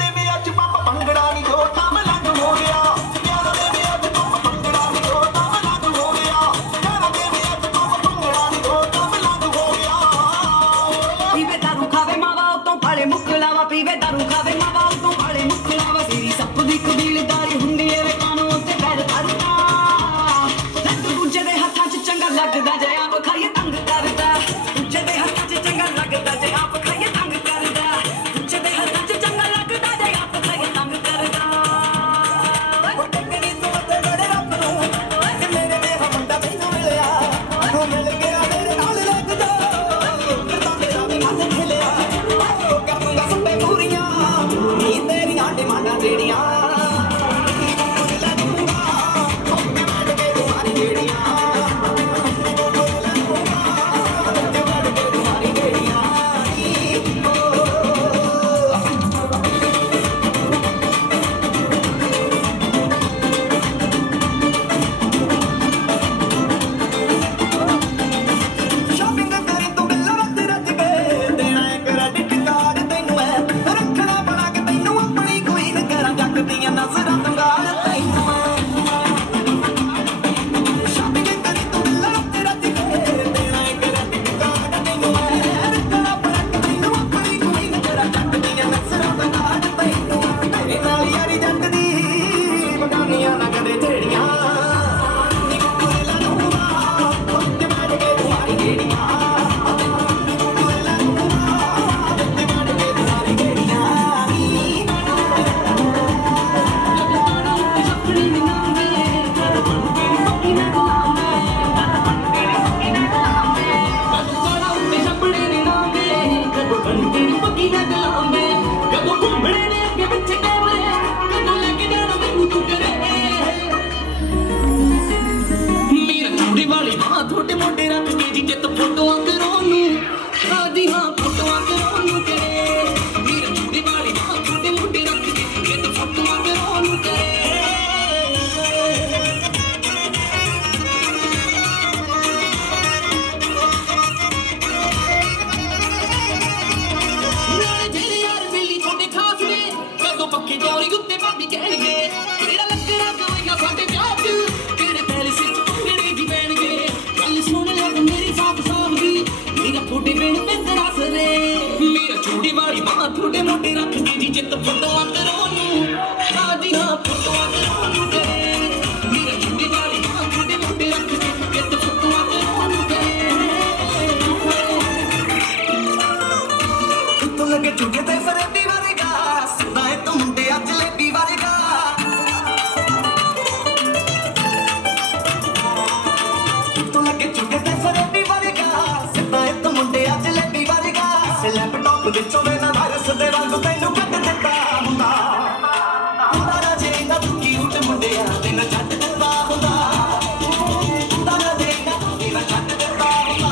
दे वे अज पापा भंगड़ा नहीं जोता मलंग हो गया याद दे वे अज पापा भंगड़ा नहीं जोता मलंग हो गया याद दे वे अज पापा भंगड़ा नहीं जोता मलंग हो गया पीवे दारू खावे मावा उतों फाड़े मुकलावा पीवे दारू खावे मावा उतों फाड़े मुकलावा तेरी सप दी कबीलदारी हुंदी ए वे कानून ते पैर धरदा लड्डू दूजे दे हत्थां च चंगा लगदा जे आप खाइए तंग करदा दूजे दे हत्थां च चंगा लगदा जे आप खाइए तंग करदा दूजे दे हत्थां च चंगा लगदा जे आप खाइए तंग करदा टकरी तू ते बड़े रब नूं कि मेरे मेरा मुंडा तैनूं मिलिया तू मिल गया मेरे नाल लग जा करदा मेरा भी मन खिलिया कर दूंगा सप्पे पूरियां नी तेरियां डिमांडां जेड़ियां ले दूंगा होके बैठ के तुम्हारी जेड़ियां ਸ਼ਾਪਿੰਗ ਕਰੀ ਤੂੰ ਬਿੱਲ ਰੱਜ ਰੱਜ ਕੇ ਦੇਣਾ ਏ ਕ੍ਰੈਡਿਟ ਕਾਰਡ ਤੈਨੂੰ ਮੈਂ ਰੱਖਣਾ ਬਣਾ ਕੇ ਤੈਨੂੰ ਆਪਣੀ ਕੁਈਨ ਕਰਾਂ ਜੱਗ ਦੀਆਂ ਨਜ਼ਰਾਂ ਤੋਂ ਗਾਲ ਤੈਨੂੰ ਸ਼ਾਪਿੰਗ ਕਰੀ ਤੂੰ ਬਿੱਲ ਰੱਜ ਰੱਜ ਕੇ ਦੇਣਾ ਏ ਕ੍ਰੈਡਿਟ ਕਾਰਡ ਤੈਨੂੰ ਮੈਂ ਰੱਖਣਾ ਬਣਾ ਕੇ ਤੈਨੂੰ ਆਪਣੀ ਕੁਈਨ ਕਰਾਂ ਜੱਗ ਦੀਆਂ ਨਜ਼ਰਾਂ ਤੋਂ ਗਾਲ ਤੈਨੂੰ ਮੇਰੇ ਨਾਲ ਯਾਰੀ ਜੱਟ ਦੀ ਬਗਾਨੀਆਂ ਨਾ ਕਦੇ ਝੇੜੀਆਂ ਨੀ ਕੋਲੇ ਲਾ ਲੂੰਗਾ ਹੋਕੇ ਬੈਠ ਕੇ ਤੁਹਾਡੀ ਜਿਹੜੀਆਂ ਮੇਰਾ ਚੂੜੀ ਵਾਲੀ ਬਾਹ ਤੁਹਾਡੇ ਮੋਢੇ ਰੱਖ ਕੇ ਜੀ ਜਿੱਤ ਫੋਟੋਆਂ ਕਰੋ ਨੂੰ ਆਦੀ ਹਾਂ ਫੋਟੋਆਂ ਕਰੋ ਨੂੰ ਕਰੇ ਮੇਰਾ ਚੂੜੀ ਵਾਲੀ ਬਾਹ ਤੁਹਾਡੇ ਮੋਢੇ ਰੱਖ ਕੇ ਜੀ ਜਿੱਤ ਫੋਟੋਆਂ ਕਰੋ ਨੂੰ ਕਰੇ ਨਾਲੇ ਜਿਹੜੇ ਯਾਰ ਬੇਲੀ ਤੁਹਾਡੇ ਖਾਸ ਨੇ ਕਦੋਂ ਪੱਕੇ ਦੌਰੀ ਉੱਤੇ ਭਾਬੀ ਕਹਿਣਗੇ ਕਿਹੜਾ ਲੱਕੜਾ ਹੋਏਗਾ ਸਾਡੇ ਵਿਆਹ 'ਚ ਕਿਹੜੇ ਪੈਲੇ ਸਿਰ 'ਚ ਕਿਹੜੇ ਜੀ ਪੈਣਗੇ ਗੱਲ ਸੁਣ ਲੈ ਤੂੰ ਮੇਰੀ ਸਾਫ ਸਾਫ ਦੀ ਮੇਰਾ ਫੋਟੇ ਬੇਣ ਪਿੰਦਰਾ ਸਰੇ ਮੇਰਾ ਛੋਟੀ ਵਾਲੀ ਬਾਹ ਤੁਹਾਡੇ ਮੋਢੇ ਰੱਖ ਕੇ ਜੀ ਜਿੱਤ ਫੋਟੋਆਂ ਕਰੋ ਨੂੰ ਫਰੇਬੀ ਵਰਗਾ ਸਿੱਧਾ ਏ ਤੂੰ ਮੁੰਡਿਆ ਜਲੇਬੀ ਵਰਗਾ ਤੂੰ ਲੱਗੇ ਝੁੱਟੇ ਤੇ ਫਰੇਬੀ ਵਰਗਾ ਸਿੱਧਾ ਏ ਤੂੰ ਮੁੰਡਿਆ ਜਲੇਬੀ ਵਰਗਾ ਸੇ ਲੈਪਟਾਪ ਵਿੱਚੋਂ ਵੇ ਨਾ ਵਾਇਰਸ ਦੇ ਵਾਂਗ ਤੈਨੂੰ ਕੱਢ ਦਿੱਤਾ ਹੁੰਦਾ ਹੁੰਦਾ ਨਾ ਜੇ ਨਾ ਤੂੰ ਕਿਊਟ ਮੁੰਡਿਆ ਤੇ ਨਾ ਛੱਡ ਦਿੱਤਾ ਹੁੰਦਾ ਹੁੰਦਾ ਨਾ ਜੇ ਨਾ ਤੂੰ ਨਾ ਛੱਡ ਦਿੱਤਾ ਹੁੰਦਾ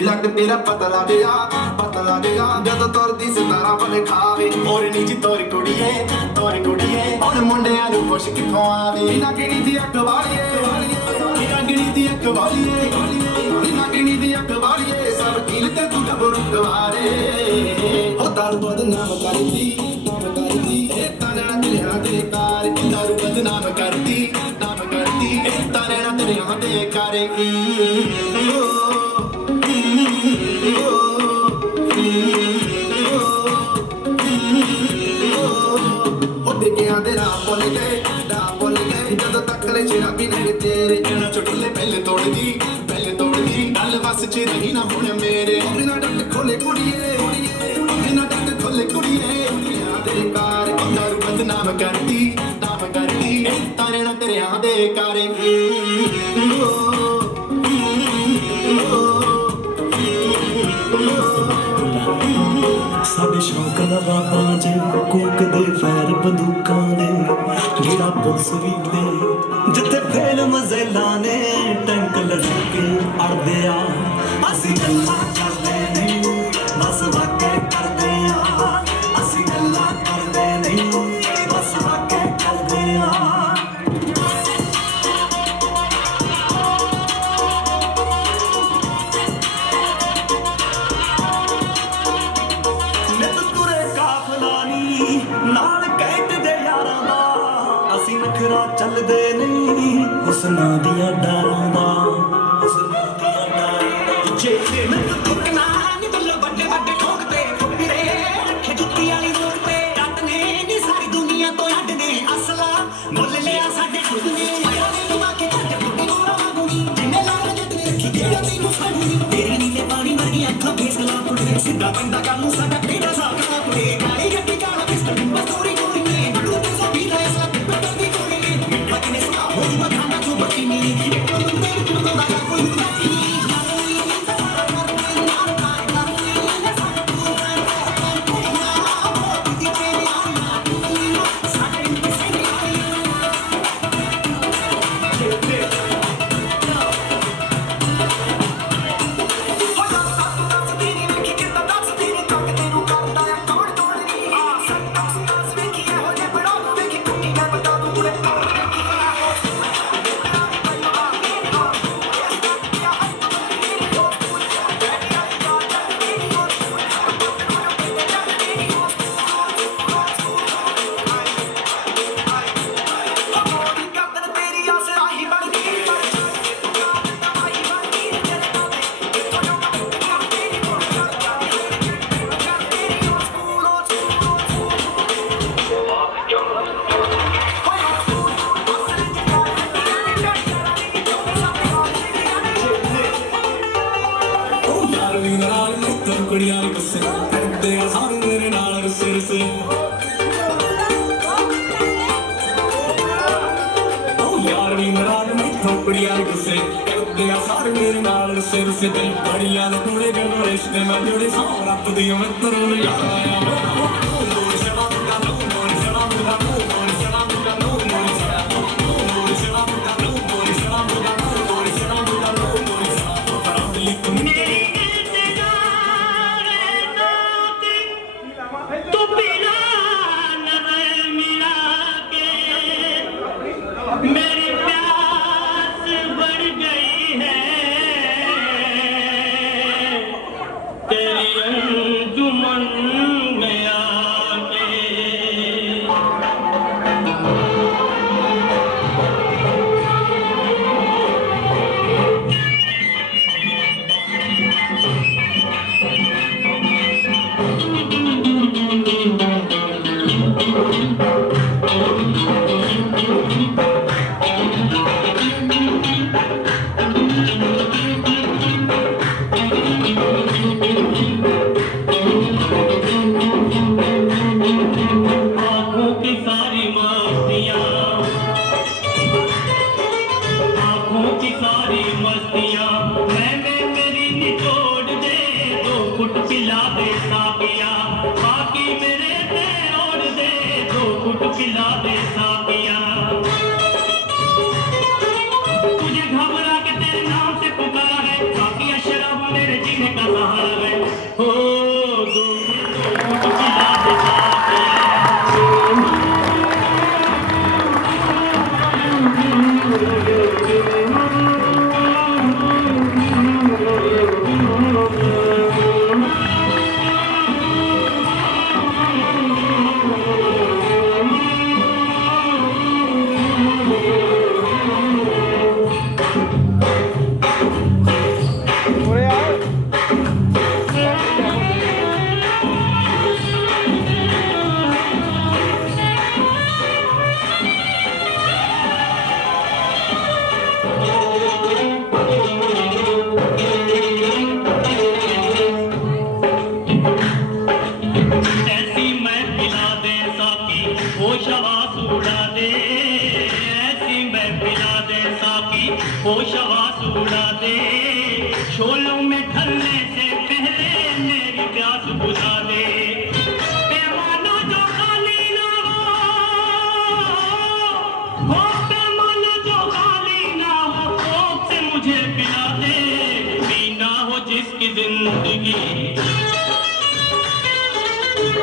ਨੀ ਲੱਗ ਤੇਰਾ ਪਤਾ ਲੱਗ ਗਿਆ ਜਦੋਂ ਤੁਰਦੀ ਸਿਤਾਰਾ ਬਲ ਖਾਵੇ ਹੋਰ ਨੀ ਜੀ ਤੋਰ ਕੁੜੀਏ ਹੁਣ ਮੁੰਡਿਆਂ ਨੂੰ ਖੁਸ਼ ਕਿੱਥੋਂ ਆਵੇ ਨਾ ਕਿਹੜੀ ਦੀ ਅੱਖ ਵਾਲੀਏ ਦੀ ਅੱਖ ਵਾਲੀਏ ਸਭ ਕੀਲ ਤੇ ਤੂੰ ਗੱਭਰੂ ਕੁਆਰੇ ਉਹ ਦਾਰੂ ਬਦਨਾਮ ਕਰਦੀ ਇਹ ਤਾਂ ਨੈਣਾ ਤੇਰਿਆਂ ਦੇ ਕਾਰ ਦਾਰੂ ਬਦਨਾਮ ਕਰਦੀ ਇਹ ਤਾਂ ਨੈਣਾ ਤੇਰਿਆਂ ਦੇ ਕਾਰੇ ਡਿੱਗਿਆਂ ਦੇ ਰਾਹ ਭੁੱਲ ਗਏ ਜਦੋਂ ਤੱਕ ਲੈ ਸ਼ਰਾਬੀ ਨਹੀਂ ਤੇਰੇ ਇਹਨਾਂ ਚੁਟਲੇ ਪਹਿਲੇ ਤੋੜਦੀ ਗੱਲ ਵਸ ਚ ਨਹੀਂ ਨਾ ਹੁਣ ਮੇਰੇ ਬਿਨਾਂ ਡੱਕ ਖੋਲੇ ਕੁੜੀਏ ਦੁਨੀਆ ਦੇ ਕਾਰ ਦਾਰੂ ਬਦਨਾਮ ਕਰਦੀ ਤਾਰੇ ਨਾ ਤੇਰਿਆਂ ਦੇ ਕਾਰੇ ਸਾਡੇ ਸ਼ੌਕ ਨਵਾਬਾਂ ਚ ਕੂਕ ਦੇ ਫੈਰ ਬੰਦੂਕਾਂ ਦੇ ਜਿਹੜਾ ਪੁਲਿਸ ਵੀ ਦੇ ਜਿੱਥੇ ਫੇਲ ਮਜ਼ੇਲਾਂ ਨੇ ਟੈਂਕ ਲੜਾ ਕੇ ਅੜਦੇ ਆ ਅਸੀਂ ਗੱਲਾਂ ਕਰਦੇ ਨਹੀਂ ਬਸ ਵਾਕੇ ਕਰਦੇ ਆ ਅਸੀਂ ਗੱਲਾਂ ਕਰਦੇ ਨਹੀਂ ਬਸ ਵਾਕੇ ਕਰਦੇ ਆ ਨਾਲ ਕੈਟ ਦੇ ਯਾਰਾਂ ਦਾ ਅਸੀਂ ਨਖਰਾ ਚੱਲਦੇ ਨਹੀਂ ਹੁਸਨਾਂ ਦੀਆਂ ਡਾਰਾਂ ਦਾ ਜੇ ਮੈਂ ਤੁਕਣਾ ਨੀ ਬੱਲੇ ਵੱਡੇ ਠੋਕ ਤੇ ਫਿਰੇ ਰੱਖੇ ਜੁੱਤੀ ਵਾਲੀ ਰੋਕ ਤੇ ਜੱਟ ਨੇ ਨੀ ਸਾਰੀ ਦੁਨੀਆ ਤੋਂ ਅੱਡ ਨੇ ਅਸਲਾ ਮੁੱਲ ਲਿਆ ਸਾਡੇ ਖੁਦ ਨੇ ਤੂੰ ਆ ਕੇ ਛੱਡ ਟੁੱਟੀ ਗੋਰਾ ਵਾਂਗੂਨੀ ਜਿੰਨੇ ਲਾਲ ਜੱਟ ਨੇ ਰੱਖੀ ਕਿਹੜਾ ਤੈਨੂੰ ਸਾਡੂਨੀ ਤੇਰੀ ਨੀਲੇ ਪਾਣੀ ਵਰਗੀ ਅੱਖਾਂ ਫੇਸ ਲਾ ਪੁੱਟੇ ਸਿੱਧਾ ਪੈਂਦਾ ਕੰਮ ਨੂੰ ਸਾਡਾ ਕਿਹੜਾ ਸਾਥ ਨਾ ਪੁੱਟੇ ਕਾਲੀ ਗੱਡੀ ਕਾਲਾ ਪਿਸਟਲ ਬਸੋਰੀ ਕੋਈ ਨੇ ਬੜੂ ਤੇ ਸੋ ਵੀ ਲੈ ਸਾ ਪੱਟਰ ਦੀ ਕੋਈ ਨੇ ਮਿੱਠਾ ਕਿਨੇ ਸਾ ਹੋਈ ਮਖਾਨਾ ਚੋਂ ਬੱਤੀ ਨੀ ਇੱਕ ਬੰਦੇ ਨੂੰ ਤੋਂ ਦਾ ਕੋਈ ਨਹੀਂ ਕੁੜੀਆਂ ਨੂੰ ਗੁੱਸੇ ਕਰਦੇ ਆ ਸਾਰੇ ਮੇਰੇ ਨਾਲ ਰੁੱਸੇ ਉਹ ਯਾਰ ਵੀ ਮਰਾਦ ਮੈਥੋਂ ਕੁੜੀਆਂ ਨੂੰ ਗੁੱਸੇ ਕਰਦੇ ਆ ਸਾਰੇ ਮੇਰੇ ਨਾਲ ਰੁੱਸੇ ਤੇ ਬੜੀਆਂ ਦੇ ਪੂਰੇ ਜਦੋਂ ਰਿਸ਼ਤੇ ਮੈਂ ਜੋੜੇ ਸੌ ਰੱਬ ਦੀ ਮਿੱਤਰ ਨੂੰ ਯਾਰ ਆਇਆ तेरी अंजुमन में आ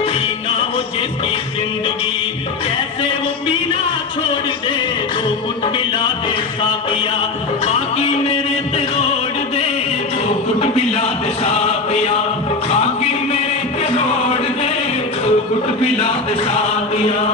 पीना हो जिसकी जिंदगी कैसे वो पीना छोड़ दे, 2 घुट पिला दे साकिया बाकी मेरे पे रोड़ दे, 2 घुट पिला दे साकिया बाकी मेरे पे रोड़ दे, 2 घुट पिला दे साकिया।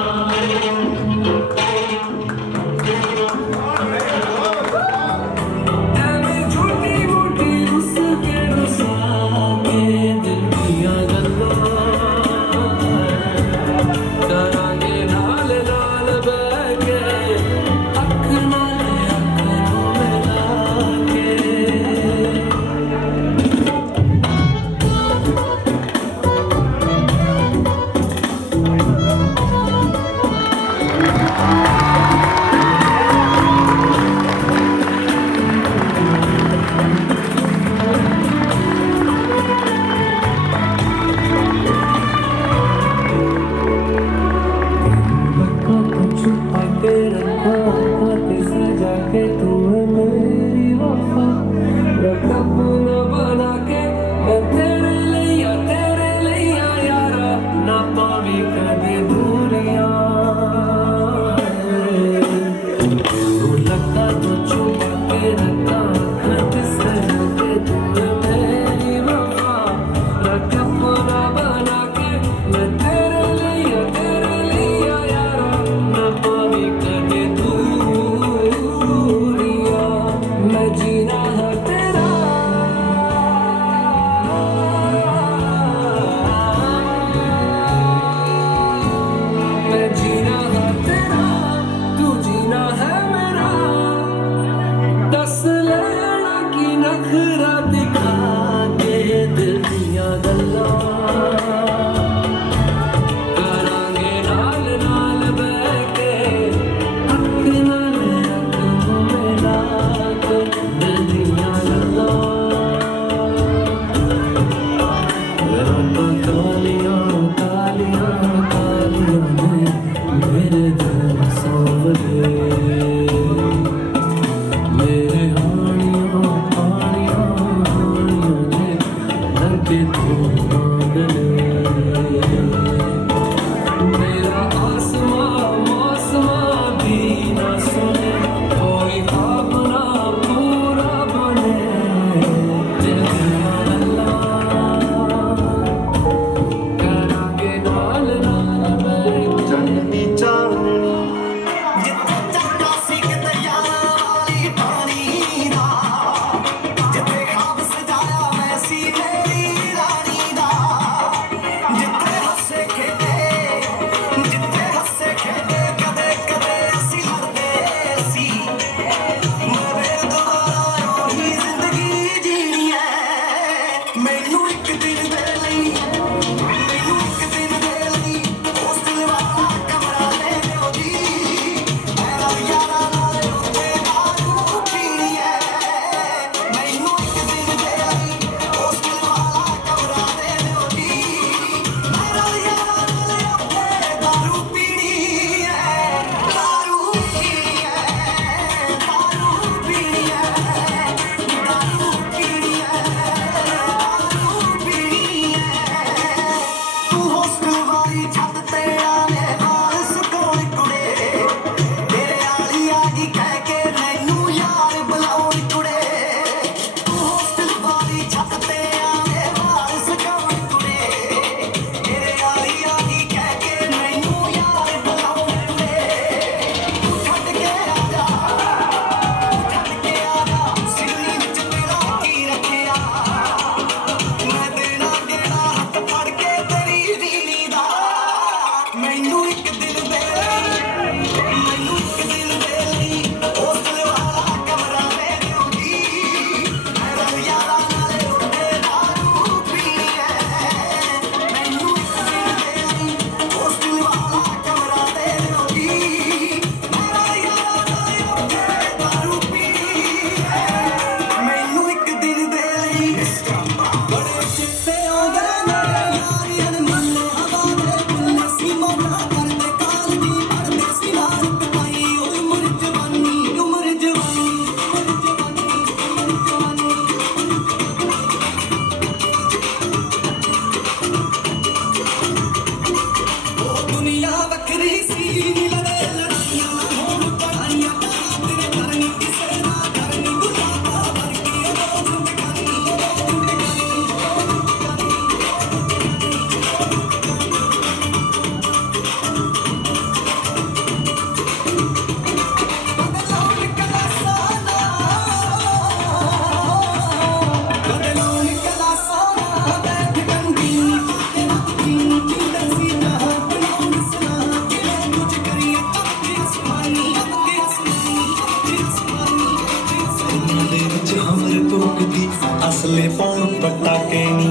ਹੌਸਲੇ ਪਾਉਣ ਪਟਾਕੇ ਨੀ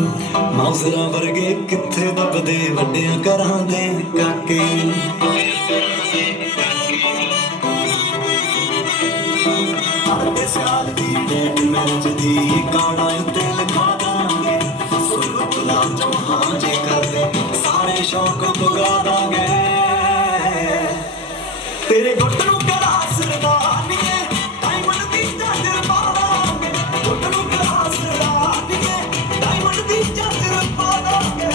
ਮੌਜ਼ਰਾਂ ਵਰਗੇ ਕਿੱਥੇ ਦਬਦੇ ਵੱਡਿਆਂ ਘਰਾਂ ਦੇ ਕਾਕੇ ਆਦੇ ਸਾਲ ਦੀ ਡੇਟ ਮੈਚ ਦੀ ਕਾੜਾ ਉੱਤੇ ਲਿਖਾ ਦਾਂਗੇ ਸੁਰਤਲਾ ਜਹਾਂ ਜੇ ਕਰਦੇ ਸਾਰੇ ਸ਼ੌਕ ਪੁਗਾ ਦਾਂਗੇ ਤੇਰੇ ਗੁੱਟ ਨੂੰ ਕਰਾ ਸਰਦਾਨੀਏ ਡਾਇਮੰਡ ਦੀ ਚਾਦਰ ਪਾ ਦਾਂਗੇ ਗੁੱਟ ਨੂੰ ਕਰਾ ਸਰਦਾਨੀਏ ਡਾਇਮੰਡ ਦੀ ਚਾਦਰ ਪਾ ਦਾਂਗੇ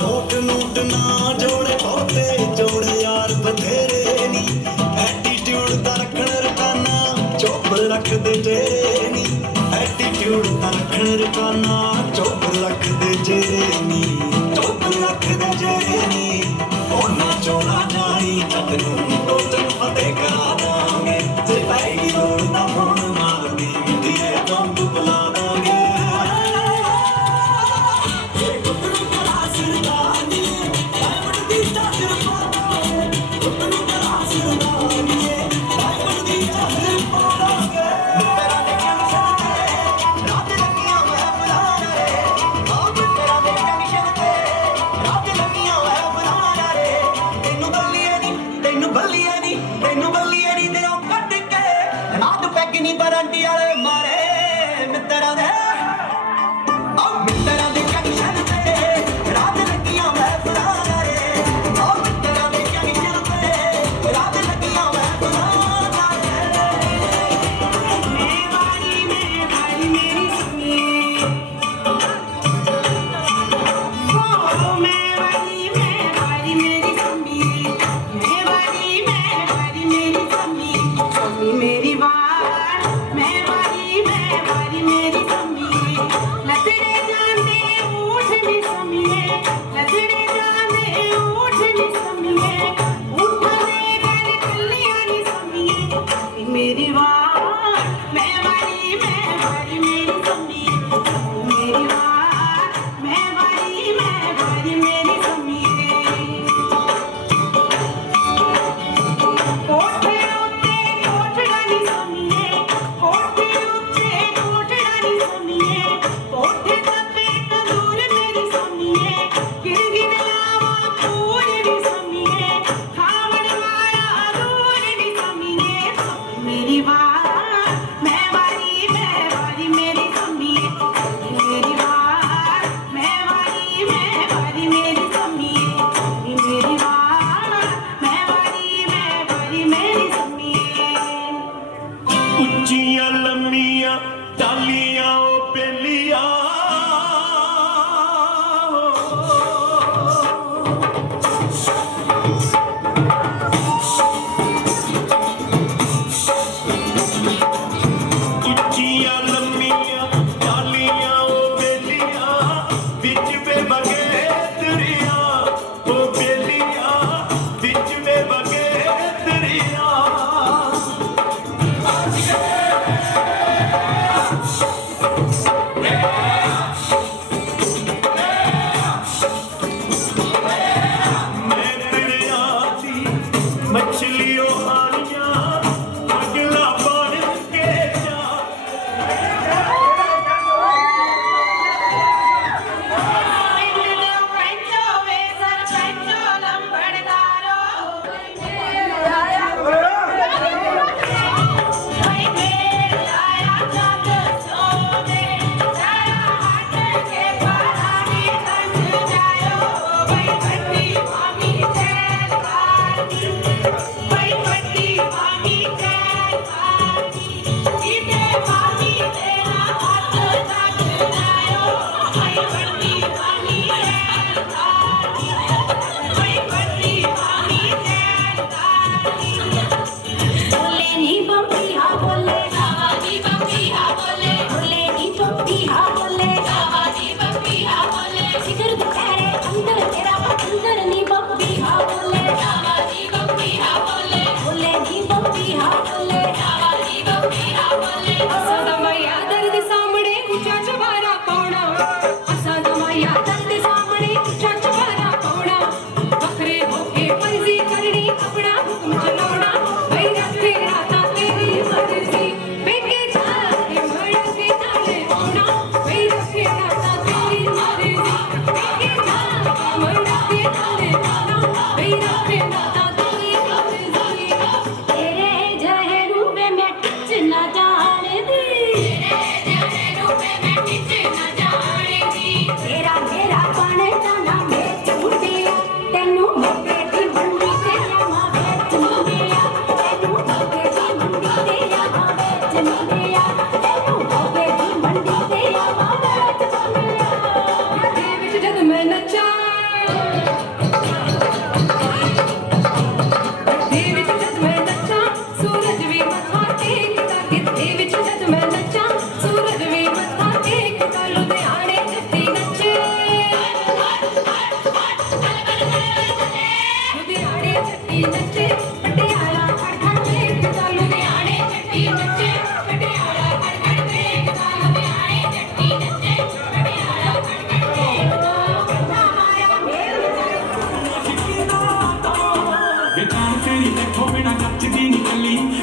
ਨੋਟ ਨੂਟ ਨਾ ਜੋੜੇ ਬਹੁਤੇ ਜੋੜੇ ਯਾਰ ਬਥੇਰੇ ਨੀ ਐਟੀਟਿਊਡ ਦਾ ਰੱਖਣ ਰਕਾਨਾ ਚੋਪਰ ਰੱਖਦੇ ਜੇ ਨੀ ਐਟੀਟਿਊਡ ਦਾ ਰੱਖਣ ਰਕਾਨਾ ਚੋਪਰ ਰੱਖਦੇ ਜੇ ਨੀ ਚੋਪਰ ਰੱਖਦੇ ਜੇ ਨੀ ਉਹਨਾਂ ਚੋਣਾ ਜਾਣੀ ਜੱਟ ਨੂੰ ਟੋਟਲ ਫਤਿਹ ਕਰਾ ਦਾਂਗੇ ਜੇ ਪੈਗੀ ਲੋੜ ਦਾ ਫੋਨ ਮਾਰਦੀ ਦੀਏ ਬੰਬ ਬੁਲਾ ਦਾਂਗੇ ਇਹ ਗੁੱਟ ਨੂੰ ਕਰਾ ਸਰਦਾਨੀ ਡਾਇਮੰਡ ਦੀ ਚਾਦਰ ਪਾ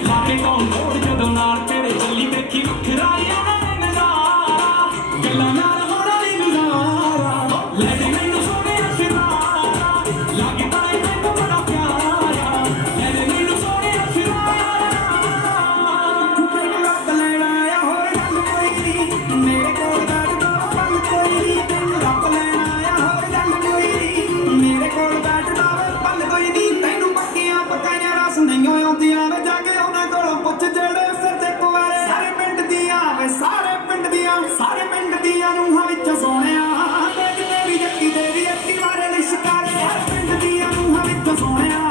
लागे कौन तोड़ जदों नाल तेरे चली देखी वखरा यार नजारा गल्लां नाल होना नहीं गुजारा लैके मैनू सोने सितारा लागे ताए मैनू बड़ा प्यारा लैके मैनू सोने सितारा मैनू रब लेना आया होर गल कोई नहीं मेरे कोल बैठ दो पल कोई नहीं तैनू रब लेना आया होर गल कोई नहीं मेरे कोल बैठ दो पल कोई नहीं तैनू पक्कियां पकाइयां रस नहीं आउंदियां वे जाके उन्हां कोलों पुੱਛ ਜਿਹੜੇ ਸਿਰ ਤੇ ਕੁਵਾਰੇ ਸਾਰੇ ਪਿੰਡ ਦੀਆਂ ਵੇ ਸਾਰੇ ਪਿੰਡ ਦੀਆਂ ਨੂੰਹਾਂ ਵਿੱਚ ਸੋਹਣਿਆ ਦੇਖ ਤੇਰੀ ਜੱਟੀ ਤੇਰੀ ਅੱਖੀ ਮਾਰੇ ਲਿਸ਼ਕਾਰੇ ਸਾਰੇ ਪਿੰਡ ਦੀਆਂ ਨੂੰਹਾਂ ਵਿੱਚ ਸੋਹਣਿਆ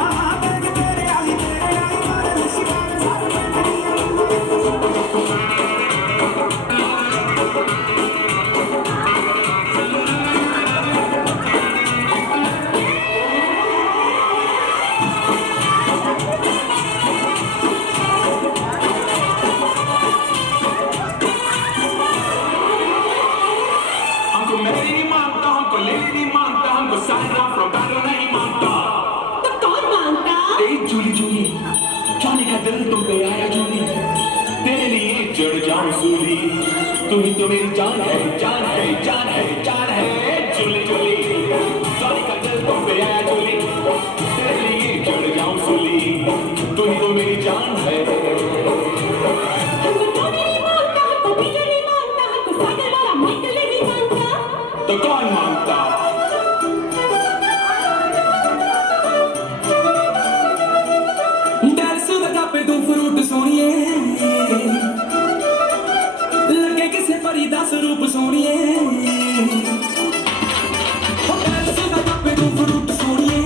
ਦੇਖ ਤੇਰੇ ਆਲੀ ਮਾਰੇ ਲਿਸ਼ਕਾਰੇ ਸਾਰੇ ਪਿੰਡ ਦੀਆਂ ਨੂੰਹਾਂ ਵਿੱਚ हमको मेरी नहीं मानता हमको लेडी नहीं मानता हमको साइरा फ्रॉम बैंगलोर नहीं मानता तो कौन मानता ए जूली जूली जाने का दिल तुम पे आया जूली तेरे लिए चढ़ जाऊं सूली तू ही तो मेरी जान है जान है जान है जान है जूली जूली जाने का दिल तुम पे आया जूली तेरे लिए चढ़ जाऊं सूली तू ही तो मेरी जान है हमको टोनी नहीं मानता हमको पीजे नहीं मानता हमको सागर वाला माइकल नहीं मानता तो कौन मानता डरसू दा कापे तू फ्रूट सोनिए लगे किसे परी दा स्वरूप सोनिए डरसू दा कापे तू फ्रूट सोनिए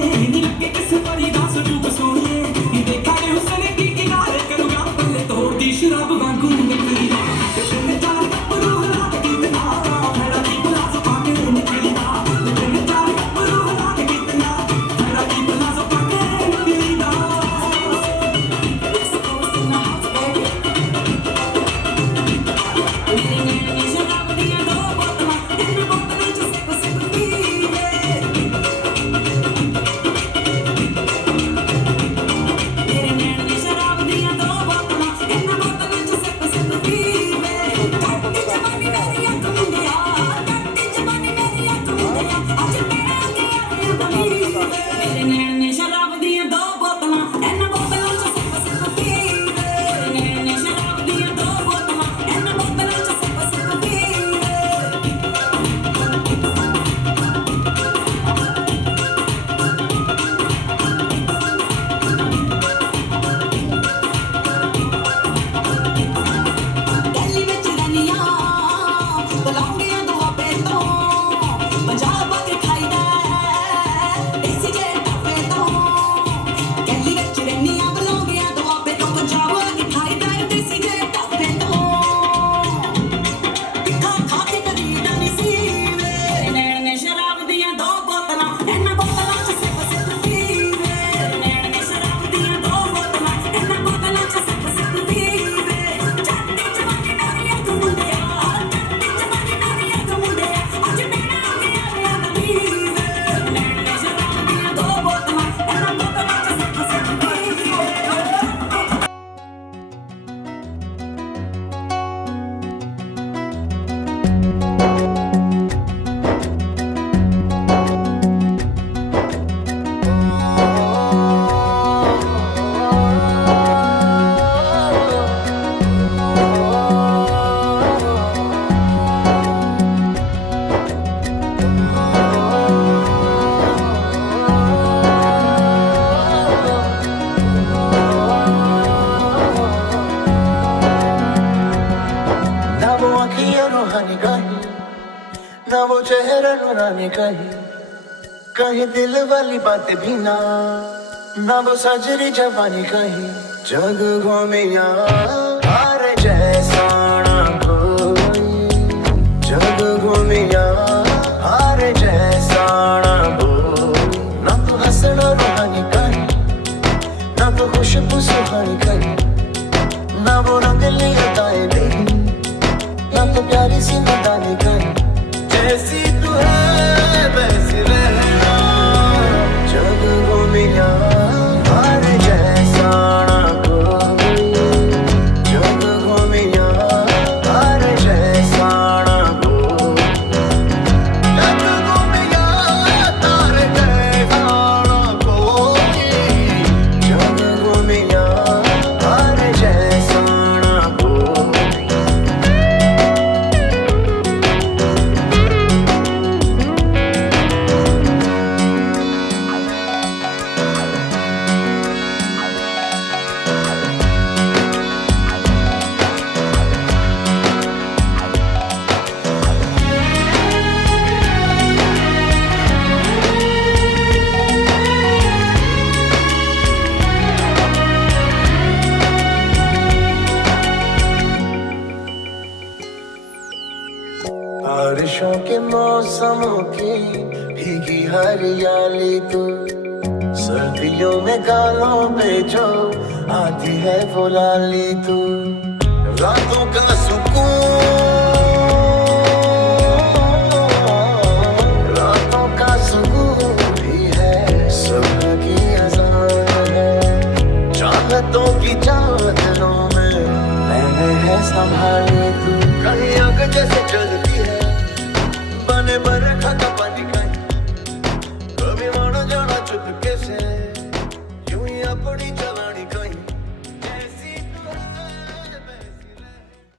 लगे किसे परी दा स्वरूप सोनिए देखा ने हुस्न की किनारे करूंगा पल्ले तोड़ दी शराब वांगू निकली तेरे चार कपड़ू हला के कितना मेरा दी प्लाजो पाके निकली तेरे चार कपड़ू हला के कितना मेरा दी प्लाजो पाके निकली ना वो चेहरा नूरानी कहीं दिल वाली बातें भी ना वो सजरी जवानी कहीं जग घूमिया हार जैसा ना कोई जग घूमिया हार जैसा ना कोई ना तो हंसना रूहानी कहीं ना तो खुशबू सुहानी कहीं ना वो रंग लिया दाएं नहीं ना तो प्यारी सी मदानी कहीं जैसी तू है वैसी रहना जग घूमिया हार जैसा ना कोई मौसमों की भीगी हरियाली तू, सर्दियों में गालों पे जो आती है वो लाली तू, रातों का सुकून, रातों का सुकून भी है, सुबह की अज़ान है, चाहतों की चादरों में मैंने है संभाली तू, कहीं आग जैसे जलती है बने बरखा का पानी कहीं, कभी मानो जाना चुपके से यूं ही अपनी